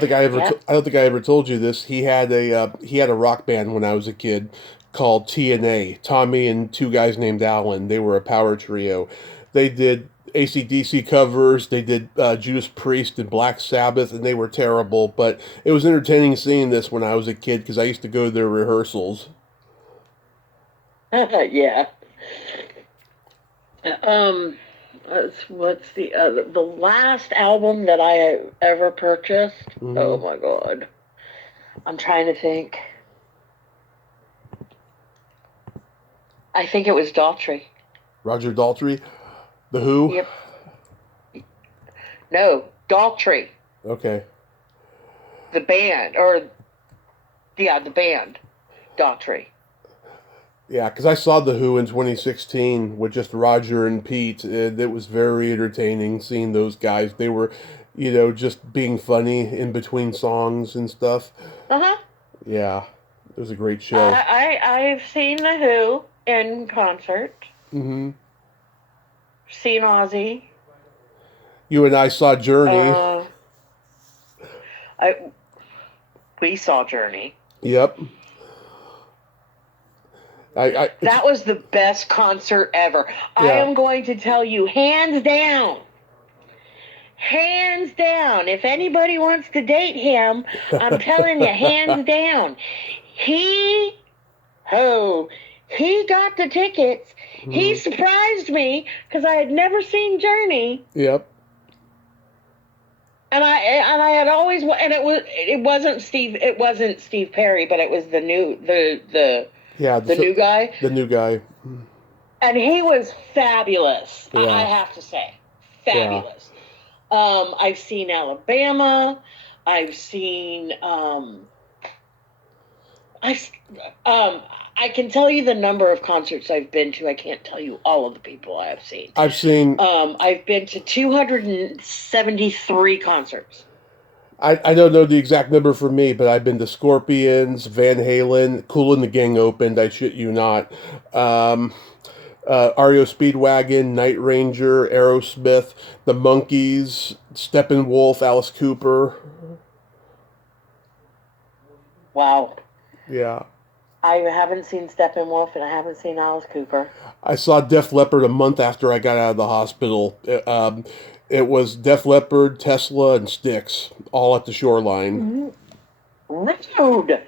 think I ever told you this. He had a rock band when I was a kid called TNA. Tommy and two guys named Alan. They were a power trio. They did AC/DC covers. They did Judas Priest and Black Sabbath, and they were terrible. But it was entertaining seeing this when I was a kid because I used to go to their rehearsals. Yeah. Um, what's the last album that I ever purchased? Oh Hmm. my God, I'm trying to think. I think it was Daughtry. Roger Daltrey, The Who. Yep. No, Daughtry, Okay. the band, or yeah, the band, Daughtry. Yeah, because I saw The Who in 2016 with just Roger and Pete, and it was very entertaining seeing those guys. They were, just being funny in between songs and stuff. Uh huh. Yeah, it was a great show. I've seen the Who in concert. Hmm. Seen Ozzy. You and I saw Journey. Uh, I we saw Journey. Yep. That was the best concert ever. I Yeah. am going to tell you, hands down, hands down. If anybody wants to date him, I'm telling you, hands down. He, oh, he got the tickets. He Mhm. surprised me because I had never seen Journey, Yep. and I had always, and it wasn't Steve Perry, but it was Yeah. the new guy. The new guy. And he was fabulous. I Yeah. have to say, Yeah. fabulous. I've seen Alabama. I've seen. I I can tell you the number of concerts I've been to. I can't tell you all of the people I have seen. I've seen. I've been to 273 concerts. I don't know the exact number for me, but I've been to Scorpions, Van Halen, Kool and the Gang opened. I shit you not. Um, REO Speedwagon, Night Ranger, Aerosmith, The Monkees, Steppenwolf, Alice Cooper. Wow. Yeah. I haven't seen Steppenwolf and I haven't seen Alice Cooper. I saw Def Leppard a month after I got out of the hospital. It was Def Leppard, Tesla, and Styx, all at the Shoreline. Rude.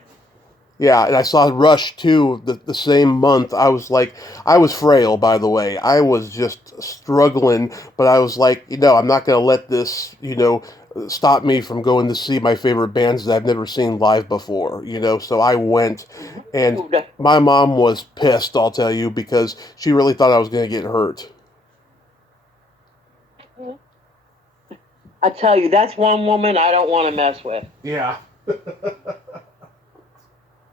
Yeah, and I saw Rush too the same month. I was frail, by the way. I was just struggling, but I was like, I'm not going to let this, stop me from going to see my favorite bands that I've never seen live before, So I went, and Rude. my mom was pissed, I'll tell you, because she really thought I was going to get hurt. I tell you, that's one woman I don't want to mess with. Yeah.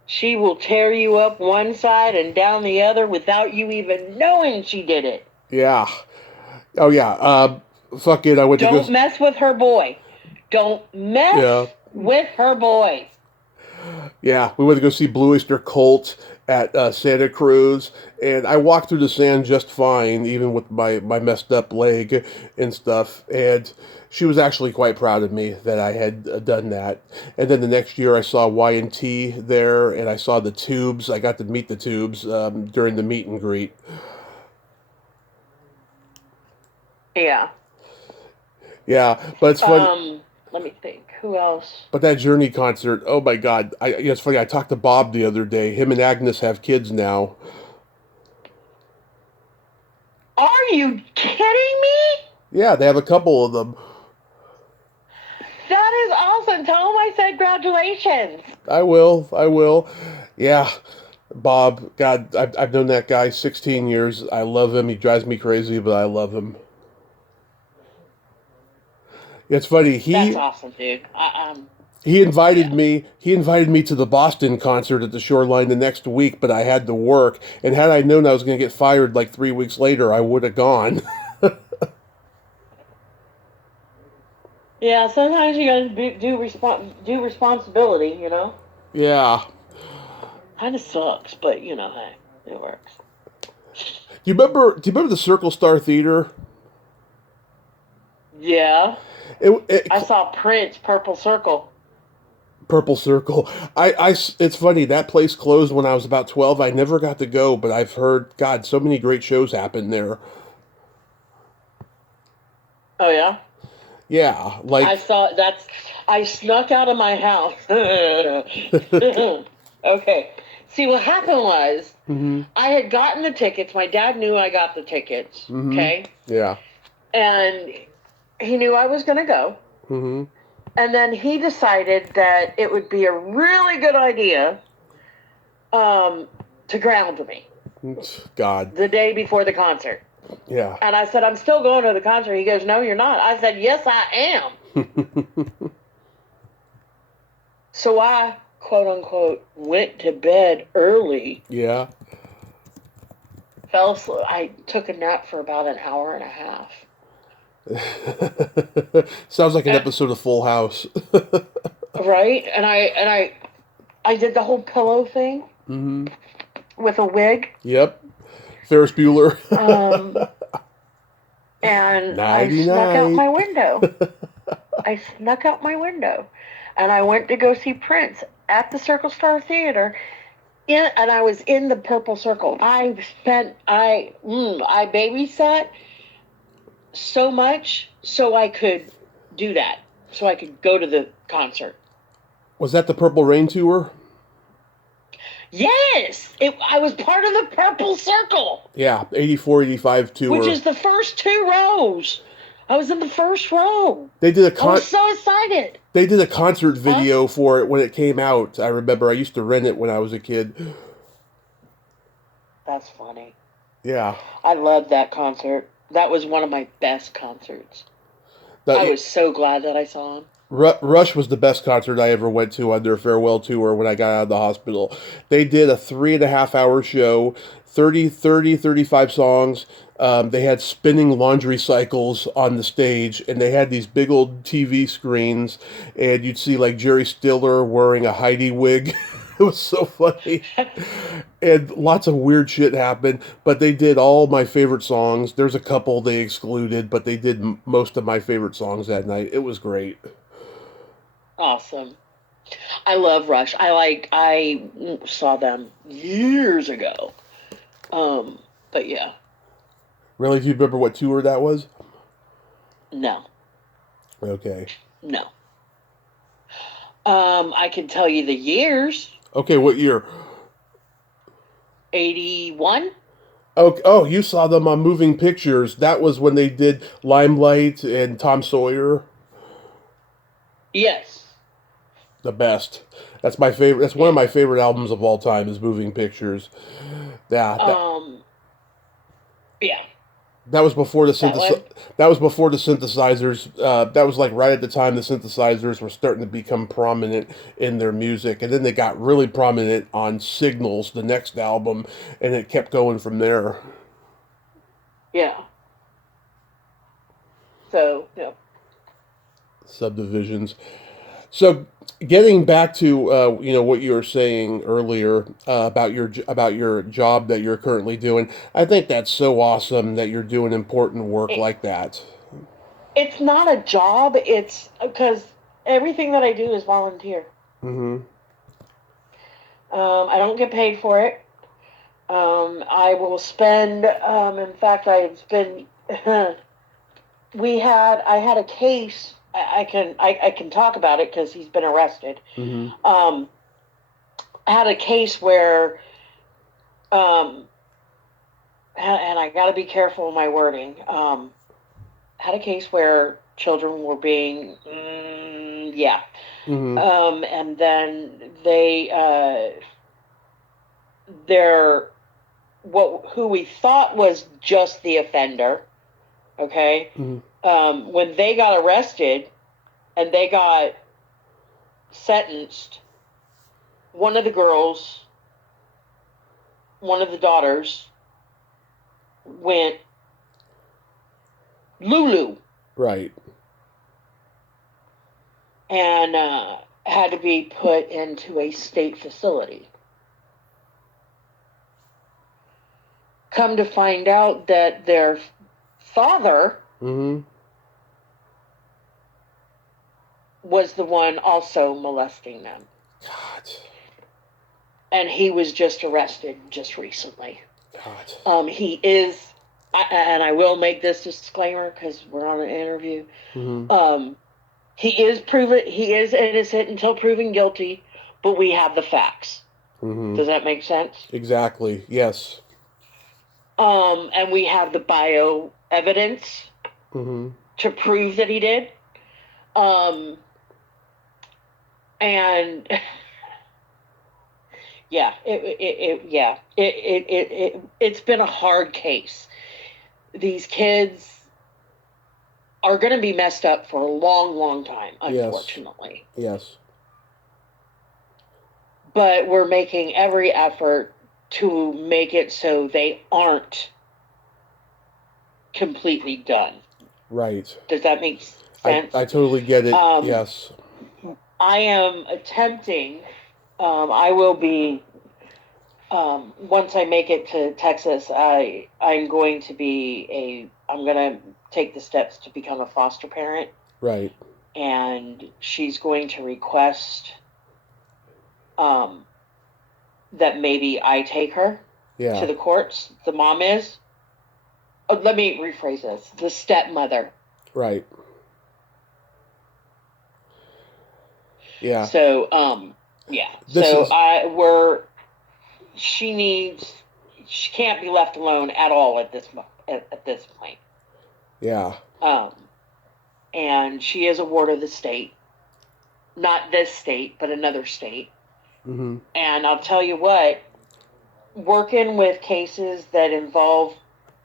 She will tear you up one side and down the other without you even knowing she did it. Yeah. Oh, yeah. Fuck it. I went to Don't go. mess with her boy. Don't mess Yeah. with her boy. Yeah, we went to go see Blue Oyster Cult at Santa Cruz, and I walked through the sand just fine, even with my messed up leg and stuff. And she was actually quite proud of me that I had done that. And then the next year, I saw Y&T there, and I saw the Tubes. I got to meet the Tubes during the meet and greet. Yeah. Yeah, but it's funny. Let me think. Who else? But that Journey concert, oh my God! It's funny. I talked to Bob the other day. Him and Agnes have kids now. Are you kidding me? Yeah, they have a couple of them. That is awesome. Tell him I said congratulations. I will. I will. Yeah, Bob. God, I've known that guy 16 years. I love him. He drives me crazy, but I love him. It's funny. That's awesome, dude. Yeah. He invited me to the Boston concert at the Shoreline the next week, but I had to work. And had I known I was going to get fired like 3 weeks later, I would have gone. Yeah, sometimes you gotta do responsibility, Yeah. Kind of sucks, but hey, it works. Do you remember the Circle Star Theater? Yeah, It I saw Prince, Purple Circle. Purple Circle. It's funny that place closed when I was about 12. I never got to go, but I've heard God so many great shows happen there. Oh yeah, Yeah, I like saw that's. I snuck out of my house. Okay. See, what happened was hmm I had gotten the tickets. My dad knew I got the tickets. hmm Okay, yeah. and he knew I was going to go. hmm And then he decided that it would be a really good idea um, to ground me God. the day before the concert. Yeah. And I said, I'm still going to the concert. He goes, No, you're not. I said, Yes, I am. So I, quote unquote, went to bed early. Yeah. Fell asleep. I took a nap for about an hour and a half. Sounds like an And, episode of Full House. right? And I did the whole pillow thing hmm with a wig. Yep. Ferris Bueller. Um, and I Nighty snuck out night. my window. I snuck out my window, and I went to go see Prince at the Circle Star Theater. And I was in the Purple Circle. I babysat so much so I could do that, so I could go to the concert. Was that the Purple Rain tour? Yes, I was part of the Purple Circle, Yeah, 84, 85 which tour. is the first two rows. I was in the first row. They did a I was so excited. they did a concert Huh? video for it when it came out. I remember I used to rent it when I was a kid. That's funny. Yeah. I loved that concert. That was one of my best concerts. I The, was so glad that I saw him. Rush was the best concert I ever went to on their farewell tour when I got out of the hospital. They did a 3.5 hour show, 35 songs. They had spinning laundry cycles on the stage, and they had these big old TV screens, and you'd see like Jerry Stiller wearing a Heidi wig. It was so funny. And lots of weird shit happened, but they did all my favorite songs. There's a couple they excluded, but they did most of my favorite songs that night. It was great. Awesome. I love Rush. I saw them years ago. But yeah, Really, do you remember what tour that was? no, Okay. no. I can tell you the years. Okay, what year? 81? Oh, you saw them on Moving Pictures. That was when they did Limelight and Tom Sawyer. Yes. The best. That's my favorite. That's one of Yeah. my favorite albums of all time. Is Moving Pictures. Yeah, Um, yeah. that was before the That one? That was before the synthesizers. That was like right at the time the synthesizers were starting to become prominent in their music, and then they got really prominent on Signals, the next album, and it kept going from there. Yeah. So, yeah. Subdivisions. So, getting back to what you were saying earlier about your job that you're currently doing, I think that's so awesome that you're doing important work It, like that. it's not a job. It's because everything that I do is volunteer. Mm-hmm. I don't get paid for it. I will spend. In fact, I've been. I had a case. I can talk about it because he's been arrested. Mm-hmm. I had a case where, um, and I got to be careful in my wording. Had a case where children were being, yeah, Mm-hmm. and then they're who we thought was just the offender. Okay, Mm-hmm. when they got arrested and they got sentenced one of the girls, one of the daughters, went Lulu. Right. And had to be put into a state facility. Come to find out that their father was the one also molesting them. God. And he was just arrested just recently. God. He is, and I will make this disclaimer because we're on an interview. He is innocent until proven guilty, but we have the facts. Does that make sense? Exactly. Yes. And we have the bio evidence to prove that he did. And yeah, it's been a hard case. These kids are going to be messed up for a long, long time, unfortunately. Yes. But we're making every effort to make it so they aren't completely done. Right. Does that make sense? I totally get it. Yes. I am attempting, I will be, once I make it to Texas, I'm going to take the steps to become a foster parent. Right. And she's going to request that maybe I take her to the courts. The mom is. Oh, let me rephrase this. The stepmother. Right. Yeah. So, she can't be left alone at all at this point. Yeah. And she is a ward of the state. Not this state, but another state. And I'll tell you what, working with cases that involve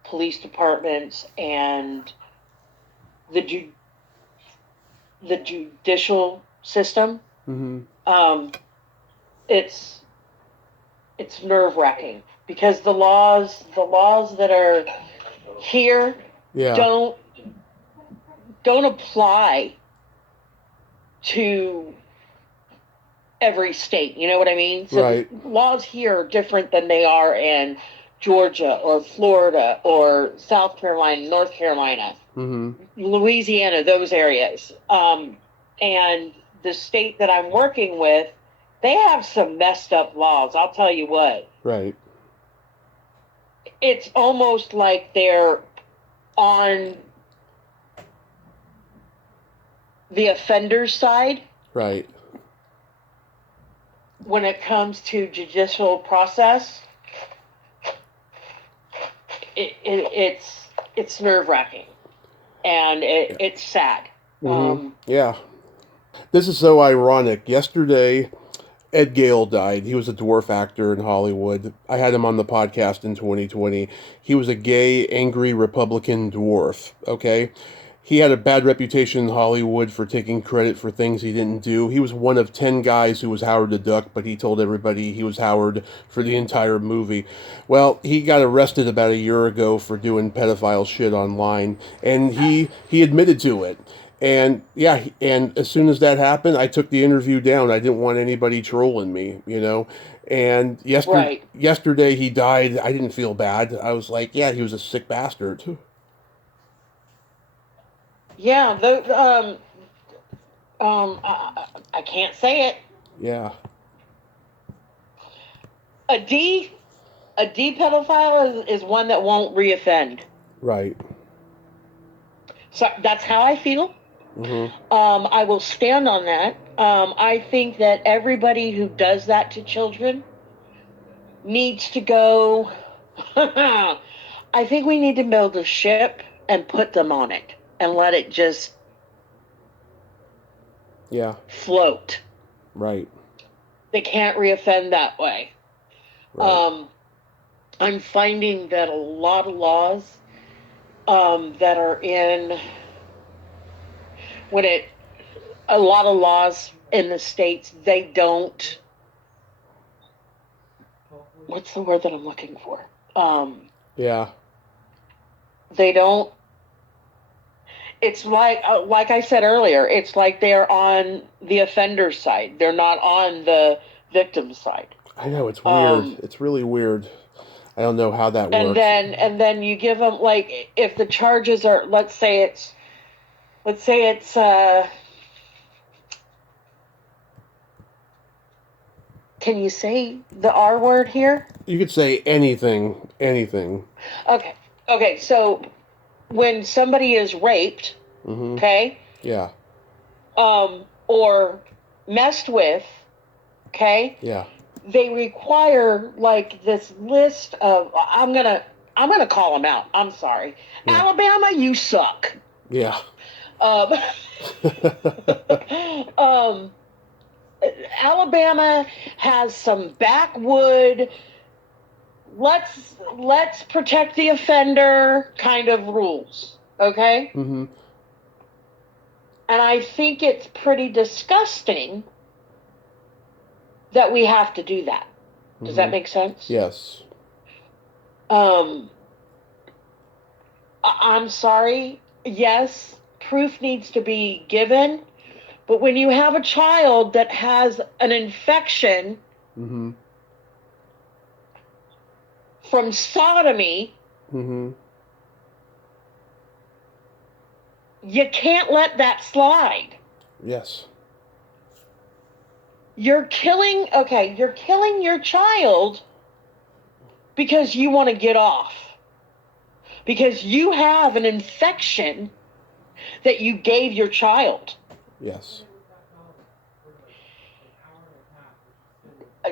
police departments and the judicial system, it's nerve-wracking because the laws that are here don't apply to every state. You know what I mean? So right. Laws here are different than they are in Georgia or Florida or South Carolina, North Carolina, Louisiana, those areas. And the state that I'm working with, they have some messed up laws. I'll tell you what. Right. It's almost like they're on the offender's side. Right. When it comes to judicial process, it's nerve-wracking, and it's sad. Yeah. This is so ironic. Yesterday, Ed Gale died. He was a dwarf actor in Hollywood. I had him on the podcast in 2020. He was a gay, angry Republican dwarf, okay? He had a bad reputation in Hollywood for taking credit for things he didn't do. He was one of 10 guys who was Howard the Duck, but he told everybody he was Howard for the entire movie. Well, he got arrested about a year ago for doing pedophile shit online, and he admitted to it. And yeah, and as soon as that happened, I took the interview down. I didn't want anybody trolling me, you know. And yesterday he died. I didn't feel bad. I was like, yeah, he was a sick bastard. Yeah, I can't say it. Yeah. A D pedophile is one that won't reoffend. Right. So that's how I feel. I will stand on that. I think that everybody who does that to children needs to go. I think we need to build a ship and put them on it and let it just float. Right. They can't reoffend that way. Right. I'm finding that a lot of laws that are in a lot of laws in the States, they don't, what's the word that I'm looking for? Yeah. They don't, it's like I said earlier, it's like they're on the offender's side. They're not on the victim's side. I know, it's weird. It's really weird. I don't know how that works. And then you give them, like, if the charges are, let's say it's can you say the R word here? You could say anything, anything. Okay. Okay, so when somebody is raped, Mm-hmm. okay, Yeah. or messed with, okay, Yeah. they require like this list of, I'm gonna call them out. I'm sorry, Yeah. Alabama, you suck. Yeah. Um, um, Alabama has some backwood, let's protect the offender kind of rules, okay? Mm-hmm. And I think it's pretty disgusting that we have to do that. Does Mm-hmm. that make sense? Yes. Um, I'm sorry. Yes, proof needs to be given, but when you have a child that has an infection Mm-hmm. from sodomy, Mm-hmm. you can't let that slide. Yes. You're killing your child because you want to get off. Because you have an infection that you gave your child. Yes.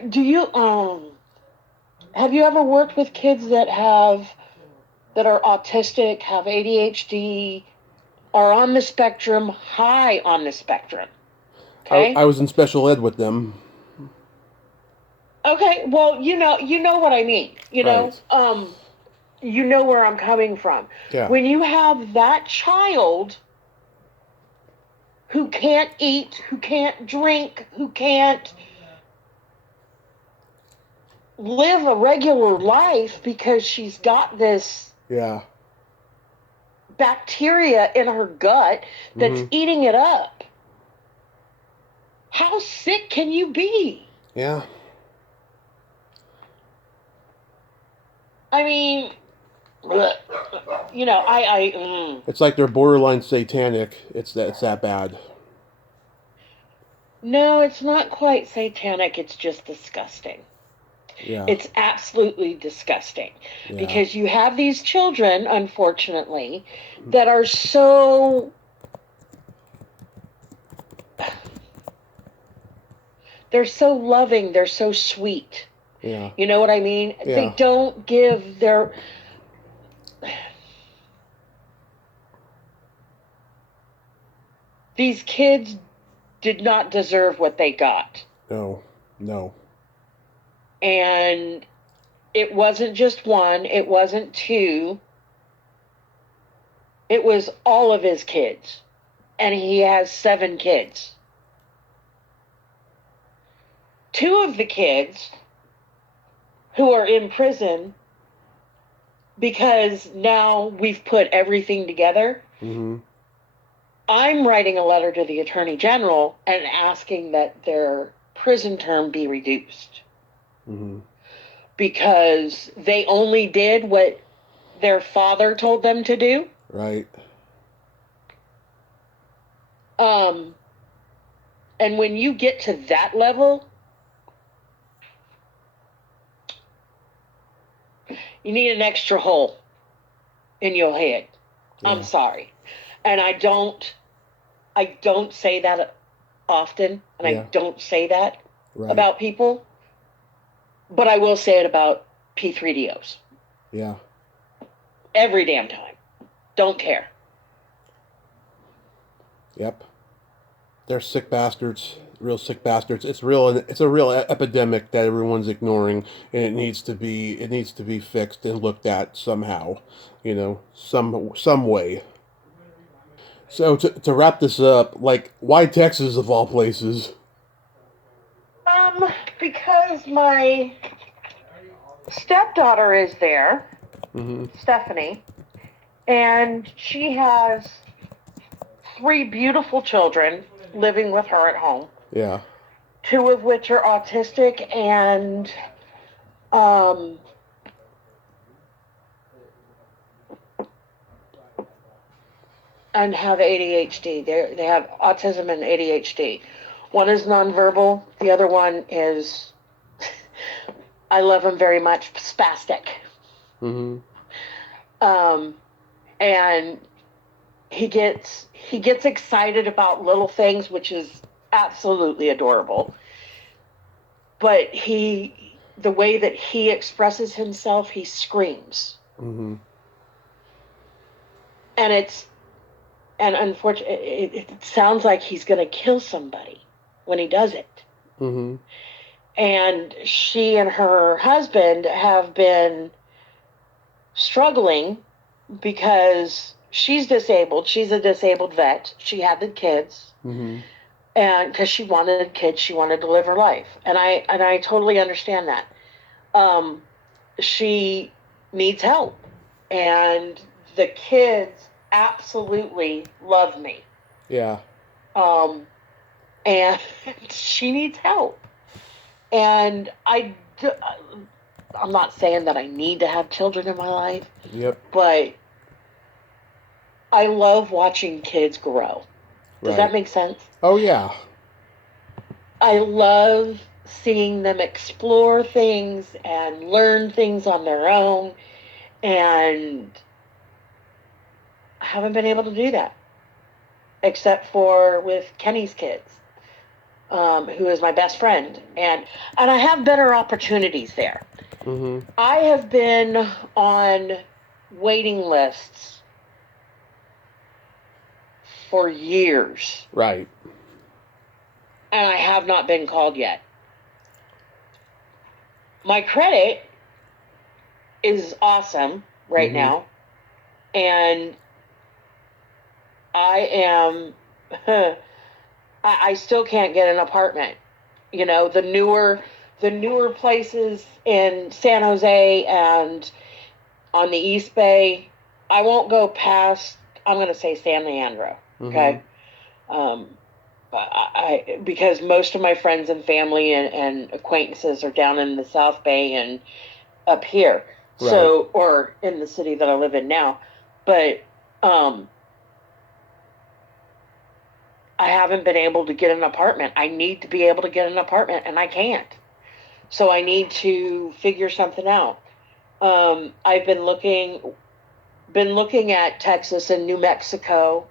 Do you have you ever worked with kids that are autistic, have ADHD, are on the spectrum, high on the spectrum? I Okay? was in special ed with them. Okay, well, you know what I mean. Right. You know where I'm coming from. Yeah. When you have that child who can't eat, who can't drink, who can't live a regular life because she's got this Yeah. bacteria in her gut that's Mm-hmm. eating it up. How sick can you be? Yeah. I mean, It's like they're borderline satanic. It's that bad. no, it's not quite satanic. It's just disgusting. Yeah. It's absolutely disgusting Yeah. because you have these children, unfortunately, that are so they're so loving, they're so sweet. Yeah. You know what I mean? They Yeah. don't give their these kids did not deserve what they got. No. No. And it wasn't just one, it wasn't two, it was all of his kids. And he has 7 kids. 2 of the kids who are in prison because now we've put everything together. Mm-hmm. I'm writing a letter to the Attorney General and asking that their prison term be reduced. Mm-hmm. Because they only did what their father told them to do. Right. And when you get to that level, you need an extra hole in your head. Yeah. I'm sorry. And I don't say that often, and Yeah. I don't say that Right. about people, but I will say it about P3DOs. Yeah. Every damn time. Don't care. Yep. They're sick bastards. Real sick bastards. It's real. It's a real epidemic that everyone's ignoring, and it needs to be fixed and looked at somehow. You know, some way. So to wrap this up, like, why Texas of all places? Because my stepdaughter is there, Mm-hmm. Stephanie, and she has 3 beautiful children living with her at home. Yeah. 2 of which are autistic um, and have ADHD. They have autism and ADHD. One is nonverbal. The other one is, I love him very much, spastic. Mm-hmm. And he gets excited about little things, which is absolutely adorable. But the way that he expresses himself, he screams. Mm-hmm. And unfortunately, it sounds like he's going to kill somebody when he does it. Mm-hmm. And she and her husband have been struggling because she's disabled. She's a disabled vet. She had the kids. Mm-hmm. And because she wanted kids, she wanted to live her life. And I totally understand that. She needs help. And the kids absolutely love me. Yeah. And she needs help. And I'm not saying that I need to have children in my life. Yep. But I love watching kids grow. Does that make sense? Oh, yeah. I love seeing them explore things and learn things on their own. And I haven't been able to do that. Except for with Kenny's kids, who is my best friend. And I have better opportunities there. Mm-hmm. I have been on waiting lists for years. Right. And I have not been called yet. My credit is awesome right now. And I am, I still can't get an apartment. You know, the newer places in San Jose and on the East Bay, I won't go past, I'm going to say San Leandro. Okay. Because most of my friends and family and acquaintances are down in the South Bay and up here. Right. So, or in the city that I live in now. But, I haven't been able to get an apartment. I need to be able to get an apartment, and I can't. So I need to figure something out. I've been looking at Texas and New Mexico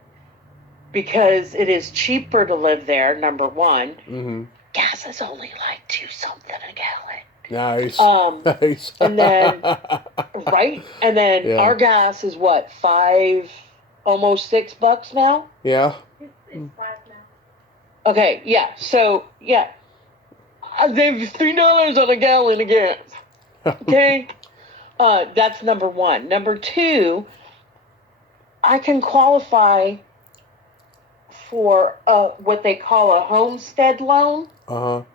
because it is cheaper to live there, number one. Mm-hmm. Gas is only like $2 something a gallon. Nice. Nice. And then, right? And then our gas is what, almost $6 now? Yeah. It's 5 now. Okay, yeah. So, yeah. They've $3 on a gallon of gas. Okay? That's number one. Number two, I can qualify for what they call a homestead loan. Down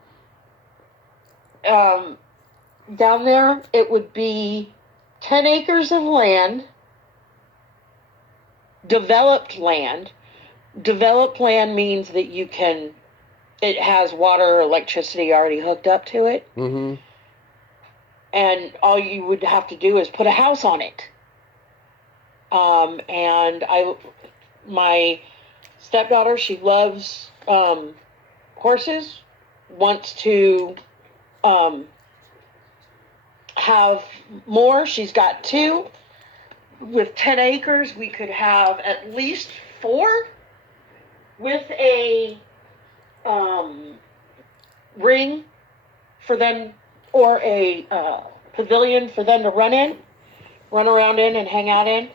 there, it would be 10 acres of land, developed land. Developed land means that it has water or electricity already hooked up to it. Mm-hmm. And all you would have to do is put a house on it. And my stepdaughter, she loves horses, wants to have more. She's got 2. With 10 acres, we could have at least 4 with a ring for them, or a pavilion for them to run around in and hang out in,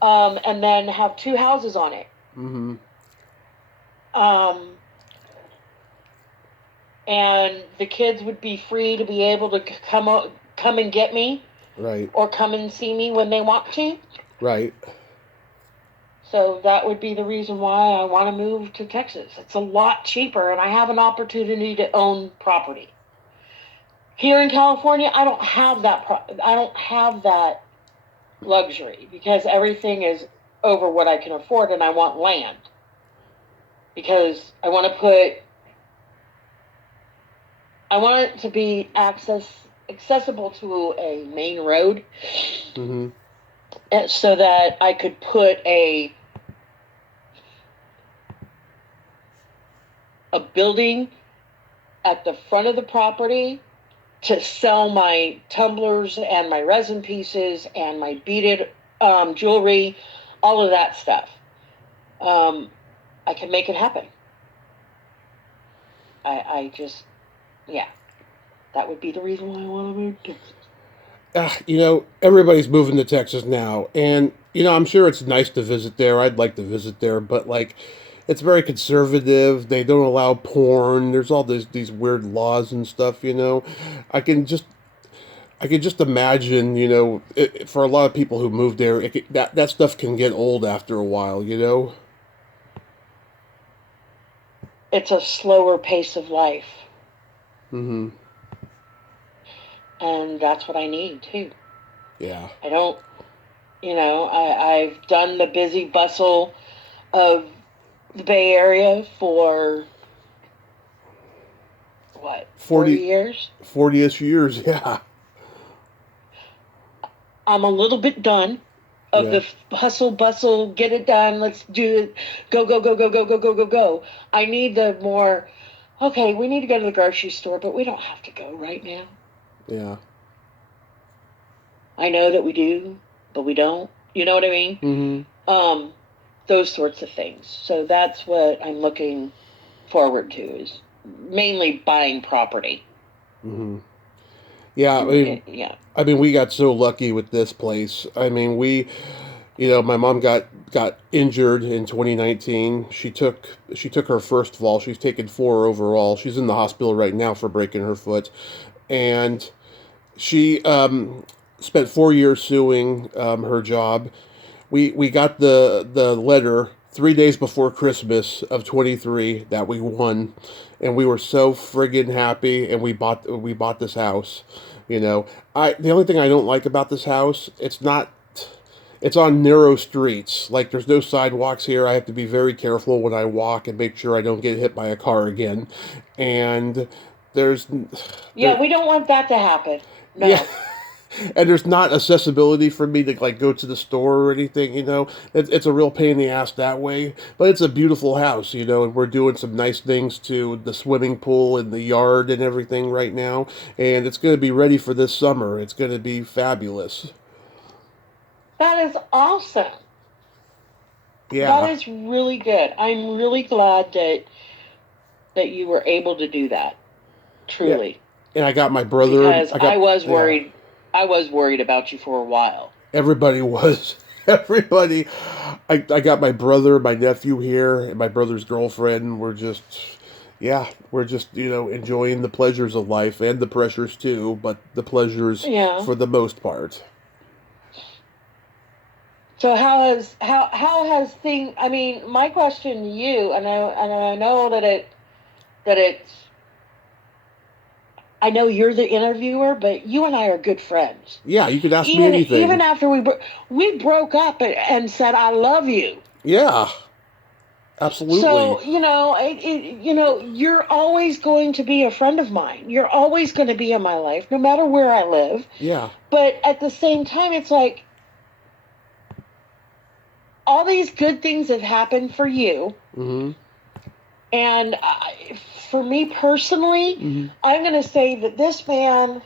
and then have 2 houses on it. Mm-hmm. And the kids would be free to be able to come and get me. Right. Or come and see me when they want to. Right. So that would be the reason why I want to move to Texas. It's a lot cheaper, and I have an opportunity to own property. Here in California, I don't have that. I don't have that luxury because everything is over what I can afford, and I want land because I want to put. I want it to be accessible to a main road, Mm-hmm. so that I could put a building at the front of the property to sell my tumblers and my resin pieces and my beaded jewelry, all of that stuff. I can make it happen. I just, yeah, that would be the reason why I want to move to Texas. Everybody's moving to Texas now, and I'm sure it's nice to visit there. I'd like to visit there, but like, it's very conservative. They don't allow porn. There's all these weird laws and stuff. I can just I can just imagine. For a lot of people who move there, that stuff can get old after a while. It's a slower pace of life, Mm-hmm. and that's what I need too. Yeah. I don't, I've done the busy bustle of the Bay Area for what, 40 40, years? 40-ish years. Yeah. I'm a little bit done of Yeah. the hustle bustle, get it done, let's do it, go, go, go, go, go, go, go, go, go. I need the more, okay, we need to go to the grocery store, but we don't have to go right now. Yeah. I know that we do, but we don't. You know what I mean? Mm-hmm. Um, those sorts of things. So that's what I'm looking forward to, is mainly buying property. Mm-hmm. Yeah. Yeah. I mean, we got so lucky with this place. I mean, my mom got injured in 2019. She took her first fall. She's taken four overall. She's in the hospital right now for breaking her foot, and she spent 4 years suing her job. We got the letter 3 days before Christmas of 23 that we won, and we were so friggin' happy. And we bought this house. The only thing I don't like about this house, it's on narrow streets. Like, there's no sidewalks here. I have to be very careful when I walk and make sure I don't get hit by a car again. And there's there Yeah, we don't want that to happen. yeah. No. And there's not accessibility for me to like go to the store or anything. It's a real pain in the ass that way. But it's a beautiful house. And we're doing some nice things to the swimming pool and the yard and everything right now. And it's going to be ready for this summer. It's going to be fabulous. That is awesome. That Yeah. is really good. I'm really glad that you were able to do that. Yeah. Truly. And I got my brother. Because Yeah. I was worried about you for a while. Everybody was. Everybody. I got my brother, my nephew here, and my brother's girlfriend. We're just enjoying the pleasures of life and the pressures too, but the pleasures Yeah. for the most part. So how has thing? I mean, my question to you, and I know that it's I know you're the interviewer, but you and I are good friends. Yeah, you could ask me Even anything. after we broke up and said I love you. Yeah, absolutely. So you're always going to be a friend of mine. You're always going to be in my life, no matter where I live. Yeah. But at the same time, it's like all these good things have happened for you, Mm-hmm. and for me personally, Mm-hmm. I'm going to say that this man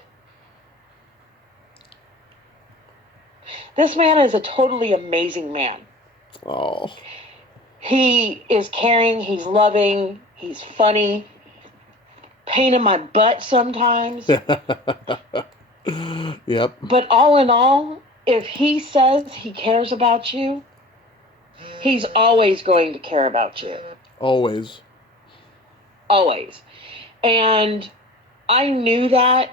is a totally amazing man. Oh. He is caring, he's loving, he's funny, pain in my butt sometimes. Yep. But all in all, if he says he cares about you, he's always going to care about you. Always. Always. And I knew that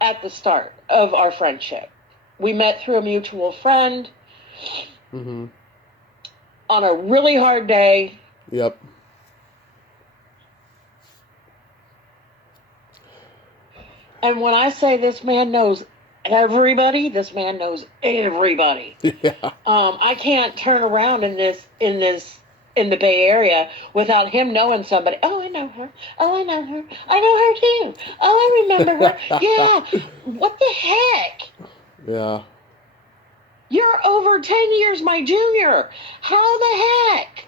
at the start of our friendship. We met through a mutual friend Mm-hmm. on a really hard day. Yep. And when I say this man knows everybody, this man knows everybody. Yeah. I can't turn around in the Bay Area without him knowing somebody. Oh, I know her. Oh, I know her. I know her too. Oh, I remember her. Yeah. What the heck? Yeah. You're over 10 years my junior. How the heck?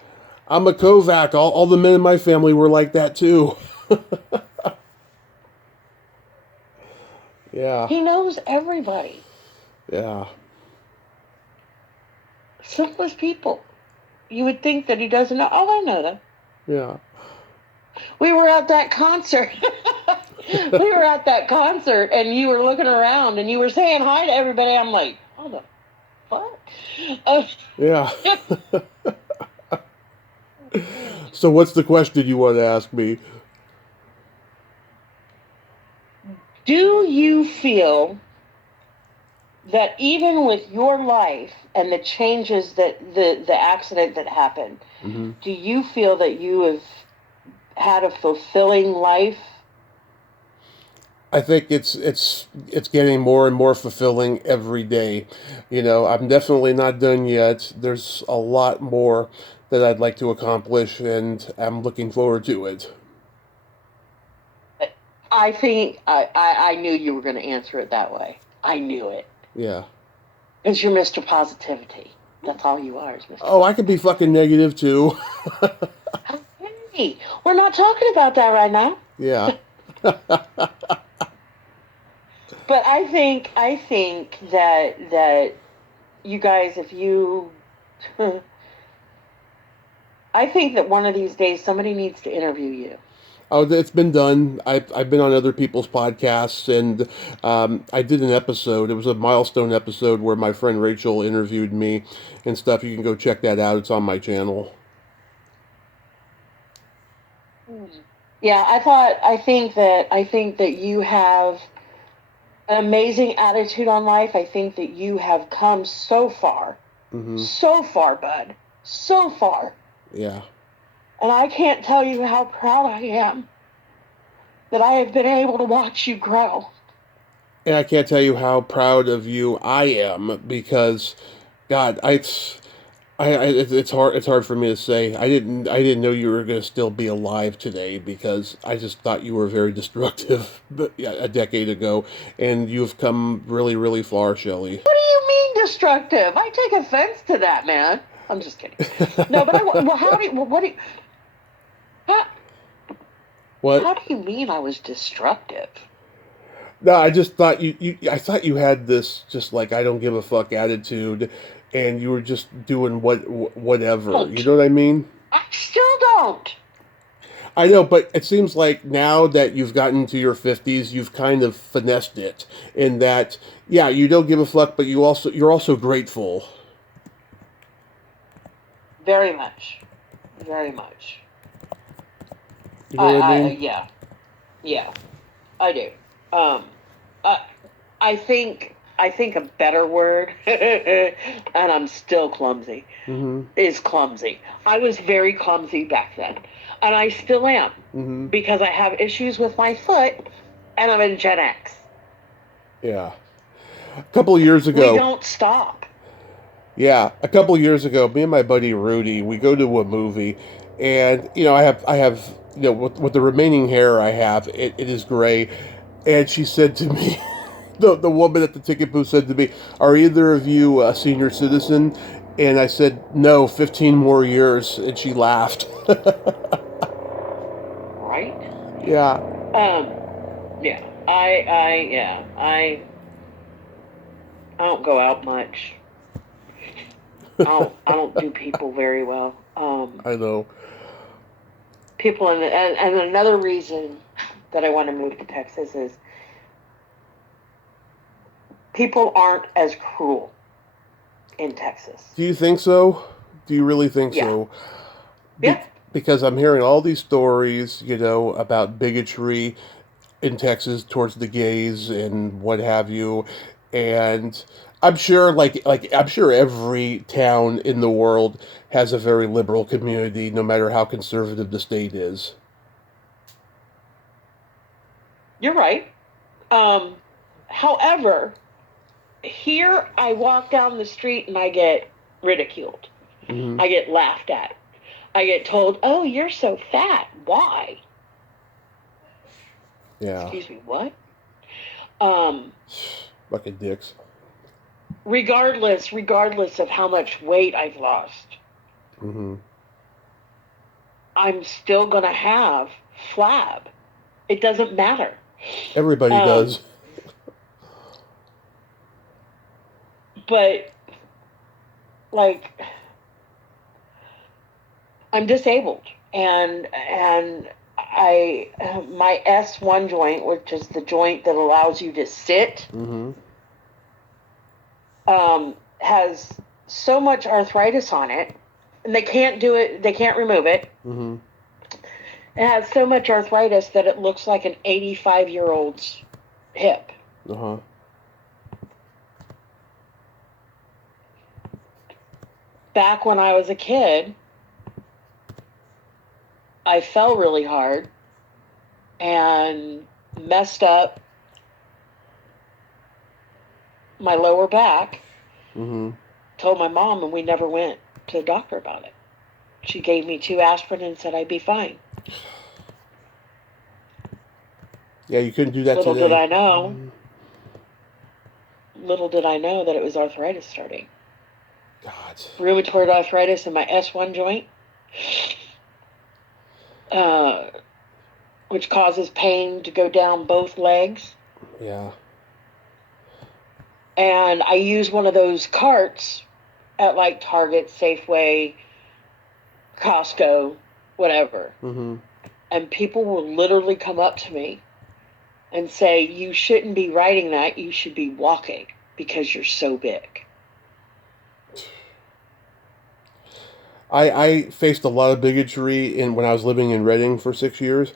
I'm a Kovac. All the men in my family were like that too. Yeah. He knows everybody. Yeah. Simplest people. You would think that he doesn't know. Oh, I know them. Yeah. We were at that concert. We were at that concert, and you were looking around, and you were saying hi to everybody. I'm like, oh, the fuck? Yeah. So what's the question you want to ask me? Do you feel that even with your life and the changes that the accident that happened, Mm-hmm. do you feel that you have had a fulfilling life? I think it's getting more and more fulfilling every day. I'm definitely not done yet. There's a lot more that I'd like to accomplish, and I'm looking forward to it. I think I knew you were going to answer it that way. I knew it. Yeah. Because you're Mr. Positivity. That's all you are, is Mr. Oh, I could be fucking negative too. Hey, we're not talking about that right now. Yeah. But I think that you guys, if you, I think that one of these days somebody needs to interview you. Oh, it's been done. I've been on other people's podcasts, and I did an episode. It was a milestone episode where my friend Rachel interviewed me and stuff. You can go check that out. It's on my channel. Yeah, I think that you have an amazing attitude on life. I think that you have come Mm-hmm. so far, bud, so far. Yeah. And I can't tell you how proud I am that I have been able to watch you grow. And I can't tell you how proud of you I am because, God, it's hard. It's hard for me to say. I didn't know you were going to still be alive today because I just thought you were very destructive, but yeah, a decade ago, and you've come really, really far, Shelly. What do you mean destructive? I take offense to that, man. I'm just kidding. No, but well, how do you, well, what do you, how, What? how do you mean I was destructive? No, I just thought I thought you had this just like I don't give a fuck attitude, and you were just doing whatever. You know what I mean? I still don't. I know, but it seems like now that you've gotten to your 50s, you've kind of finessed it in that, yeah, you don't give a fuck, but you're also grateful. Very much. Very much. You know what I mean? Yeah. Yeah. I do. Um, I, I think a better word, and I'm still clumsy, Mm-hmm. is clumsy. I was very clumsy back then, and I still am, Mm-hmm. because I have issues with my foot, and I'm in Gen X. Yeah. A couple of years ago. We don't stop. Yeah, a couple of years ago, me and my buddy Rudy, we go to a movie, and I have with the remaining hair I have, it is gray, and she said to me, the woman at the ticket booth said to me, "Are either of you a senior citizen?" And I said, "No, 15 more years," and she laughed. Right? Yeah. Um, yeah. I don't go out much. I don't do people very well. I know. People, and another reason that I want to move to Texas is people aren't as cruel in Texas. Do you think so? Do you really think Yeah. so? Yeah. Because I'm hearing all these stories, about bigotry in Texas towards the gays and what have you, and I'm sure, I'm sure every town in the world has a very liberal community, no matter how conservative the state is. You're right. Um, however, here I walk down the street and I get ridiculed. Mm-hmm. I get laughed at. I get told, "Oh, you're so fat. Why?" Yeah. Excuse me, what? Um, Fucking dicks. regardless of how much weight I've lost, Mm-hmm. I'm still gonna have flab. It doesn't matter. Everybody Um, does. but like, I'm disabled, and I my S1 joint, which is the joint that allows you to sit, Mm-hmm. has so much arthritis on it, and they can't do it. They can't remove it. Mm-hmm. It has so much arthritis that it looks like an 85-year-old's hip. Uh-huh. Back when I was a kid, I fell really hard and messed up my lower back. Mm-hmm. Told my mom, and we never went to the doctor about it. She gave me 2 aspirin and said I'd be fine. Yeah, you couldn't do that Little did today. I know. Little did I know that it was arthritis starting. God. Rheumatoid arthritis in my S1 joint, uh, which causes pain to go down both legs. Yeah. And I use one of those carts at like Target, Safeway, Costco, whatever. Mm-hmm. And people will literally come up to me and say, "You shouldn't be riding that. You should be walking because you're so big." I faced a lot of bigotry when I was living in Reading for 6 years.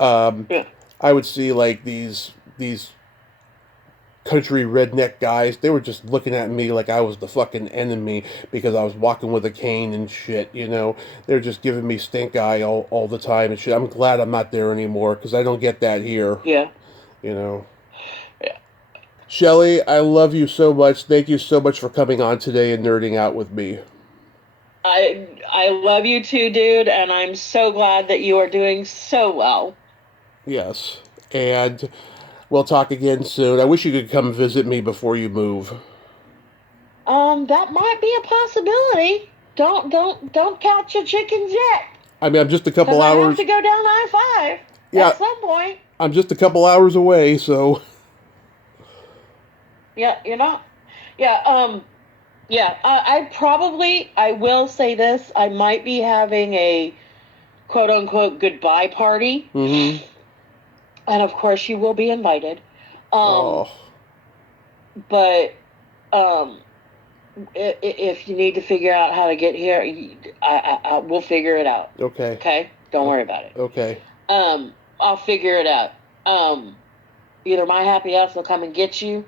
Yeah. I would see like these country redneck guys. They were just looking at me like I was the fucking enemy because I was walking with a cane and shit. You know, they're just giving me stink eye all the time and shit. I'm glad I'm not there anymore because I don't get that here. Yeah. You know. Yeah. Shelly, I love you so much. Thank you so much for coming on today and nerding out with me. I love you too, dude, and I'm so glad that you are doing so well. Yes. And we'll talk again soon. I wish you could come visit me before you move. That might be a possibility. Don't count your chickens yet, I mean, I'm just a because couple I have hours. to go down I-5 Yeah, at some point. I'm just a couple hours away, so. Yeah, you're not. Yeah. Yeah. I will say this. I might be having a quote unquote goodbye party, Mm-hmm. and of course you will be invited. Um, Oh, but um, if you need to figure out how to get here, we'll figure it out. okay. Okay, don't worry about it. Okay. I'll figure it out. Either my happy ass will come and get you,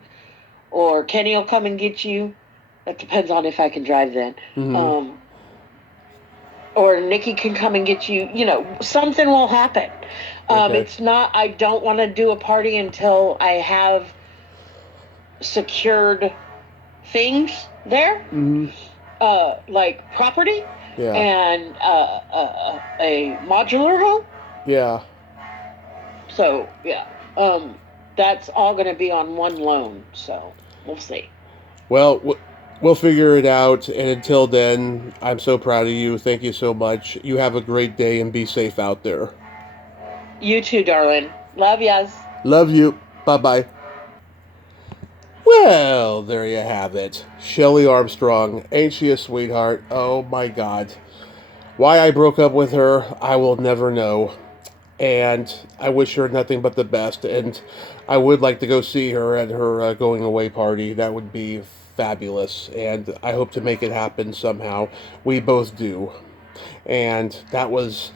or Kenny will come and get you. That depends on if I can drive then. Mm-hmm. Or Nikki can come and get you. You know, something will happen. Okay. It's not. I don't want to do a party until I have secured things there. Mm-hmm. Like property Yeah. and a modular home. Yeah. So yeah, that's all going to be on one loan. So we'll see. Well, we'll figure it out. And until then, I'm so proud of you. Thank you so much. You have a great day and be safe out there. You too, darling. Love yas. Love you. Bye bye. Well, there you have it. Shelly Armstrong. Ain't she a sweetheart? Oh my God. Why I broke up with her, I will never know. And I wish her nothing but the best. And I would like to go see her at her going away party. That would be fabulous. And I hope to make it happen somehow. We both do. And that was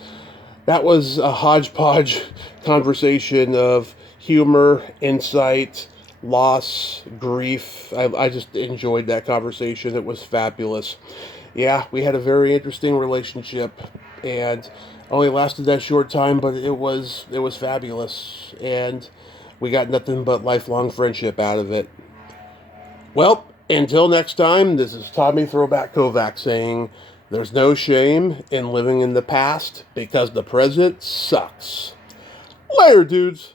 a hodgepodge conversation of humor, insight, loss, grief. I just enjoyed that conversation. It was fabulous. Yeah, we had a very interesting relationship, and only lasted that short time, but it was fabulous. And we got nothing but lifelong friendship out of it. Well, until next time, this is Tommy Throwback Kovac saying there's no shame in living in the past because the present sucks. Later, dudes.